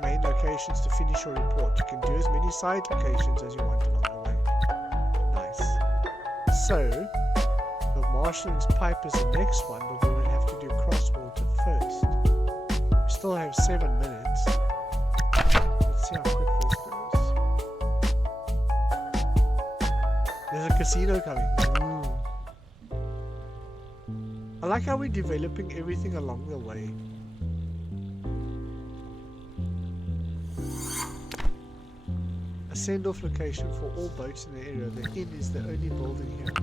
main locations to finish your report. You can do as many side locations as you want along the way. Nice. So, the Marshland's pipe is the next one, but we will have to do Crosswater first. We still have 7 minutes. Let's see how quick this goes. There's a casino coming. Ooh. I like how we're developing everything along the way. A send-off location for all boats in the area. The inn is the only building here.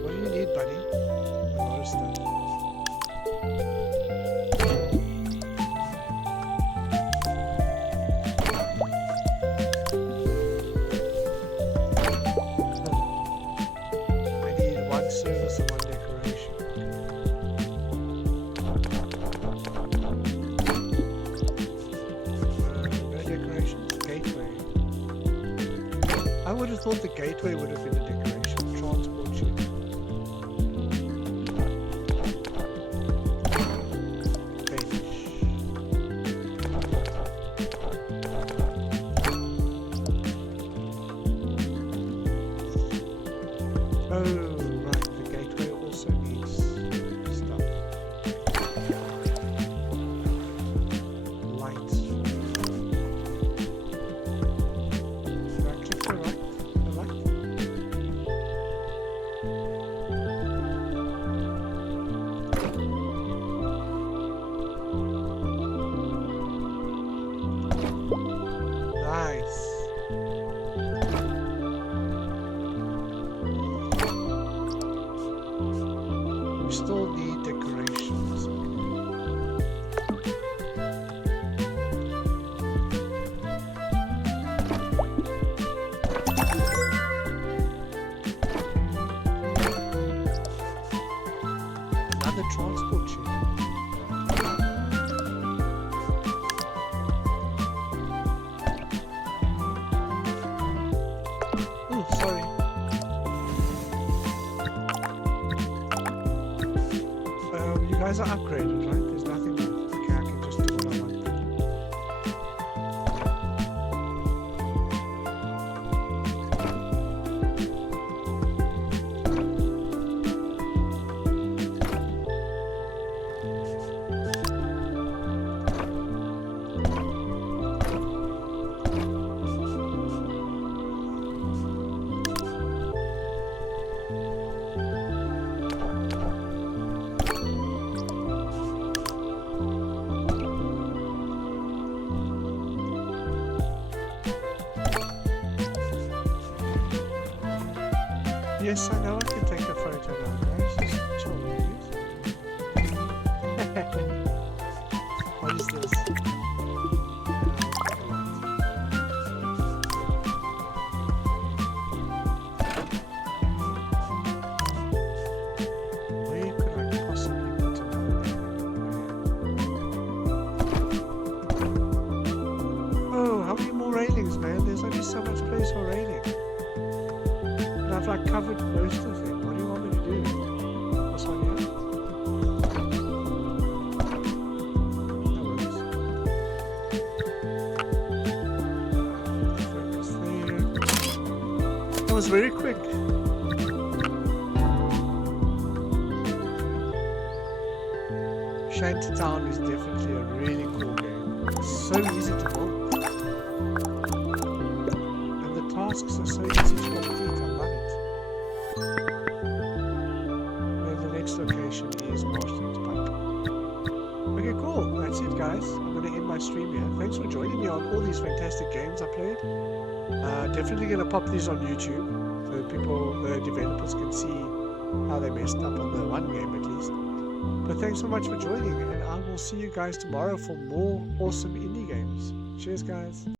What do you need, buddy? A lot of stuff. I need 1 service and 1 decoration. No decorations. Gateway. I would have thought the gateway would have been a decoration. Transport ship. Oh, right, the gateway also needs stuff. Lights. Do I click the right? The light? Nice. We still need decorations. Another transport ship. Oh, sorry. You guys are upgraded, right? There's nothing more. Okay, I can just do what I want. Yes, I know I can take a photo. I've like covered most of them. What do you want me to do? This one here? That works. Focus there. That was very quick. ShantyTown is definitely a really cool game. It's so easy to build. And the tasks are so easy to complete, I love it. And then the next location is Marston's Pike. Okay, cool. That's it, guys. I'm going to end my stream here. Thanks for joining me on all these fantastic games I played. Definitely going to pop these on YouTube so people, the developers can see how they messed up on the one game at least. But thanks so much for joining, and I will see you guys tomorrow for more awesome indie games. Cheers, guys.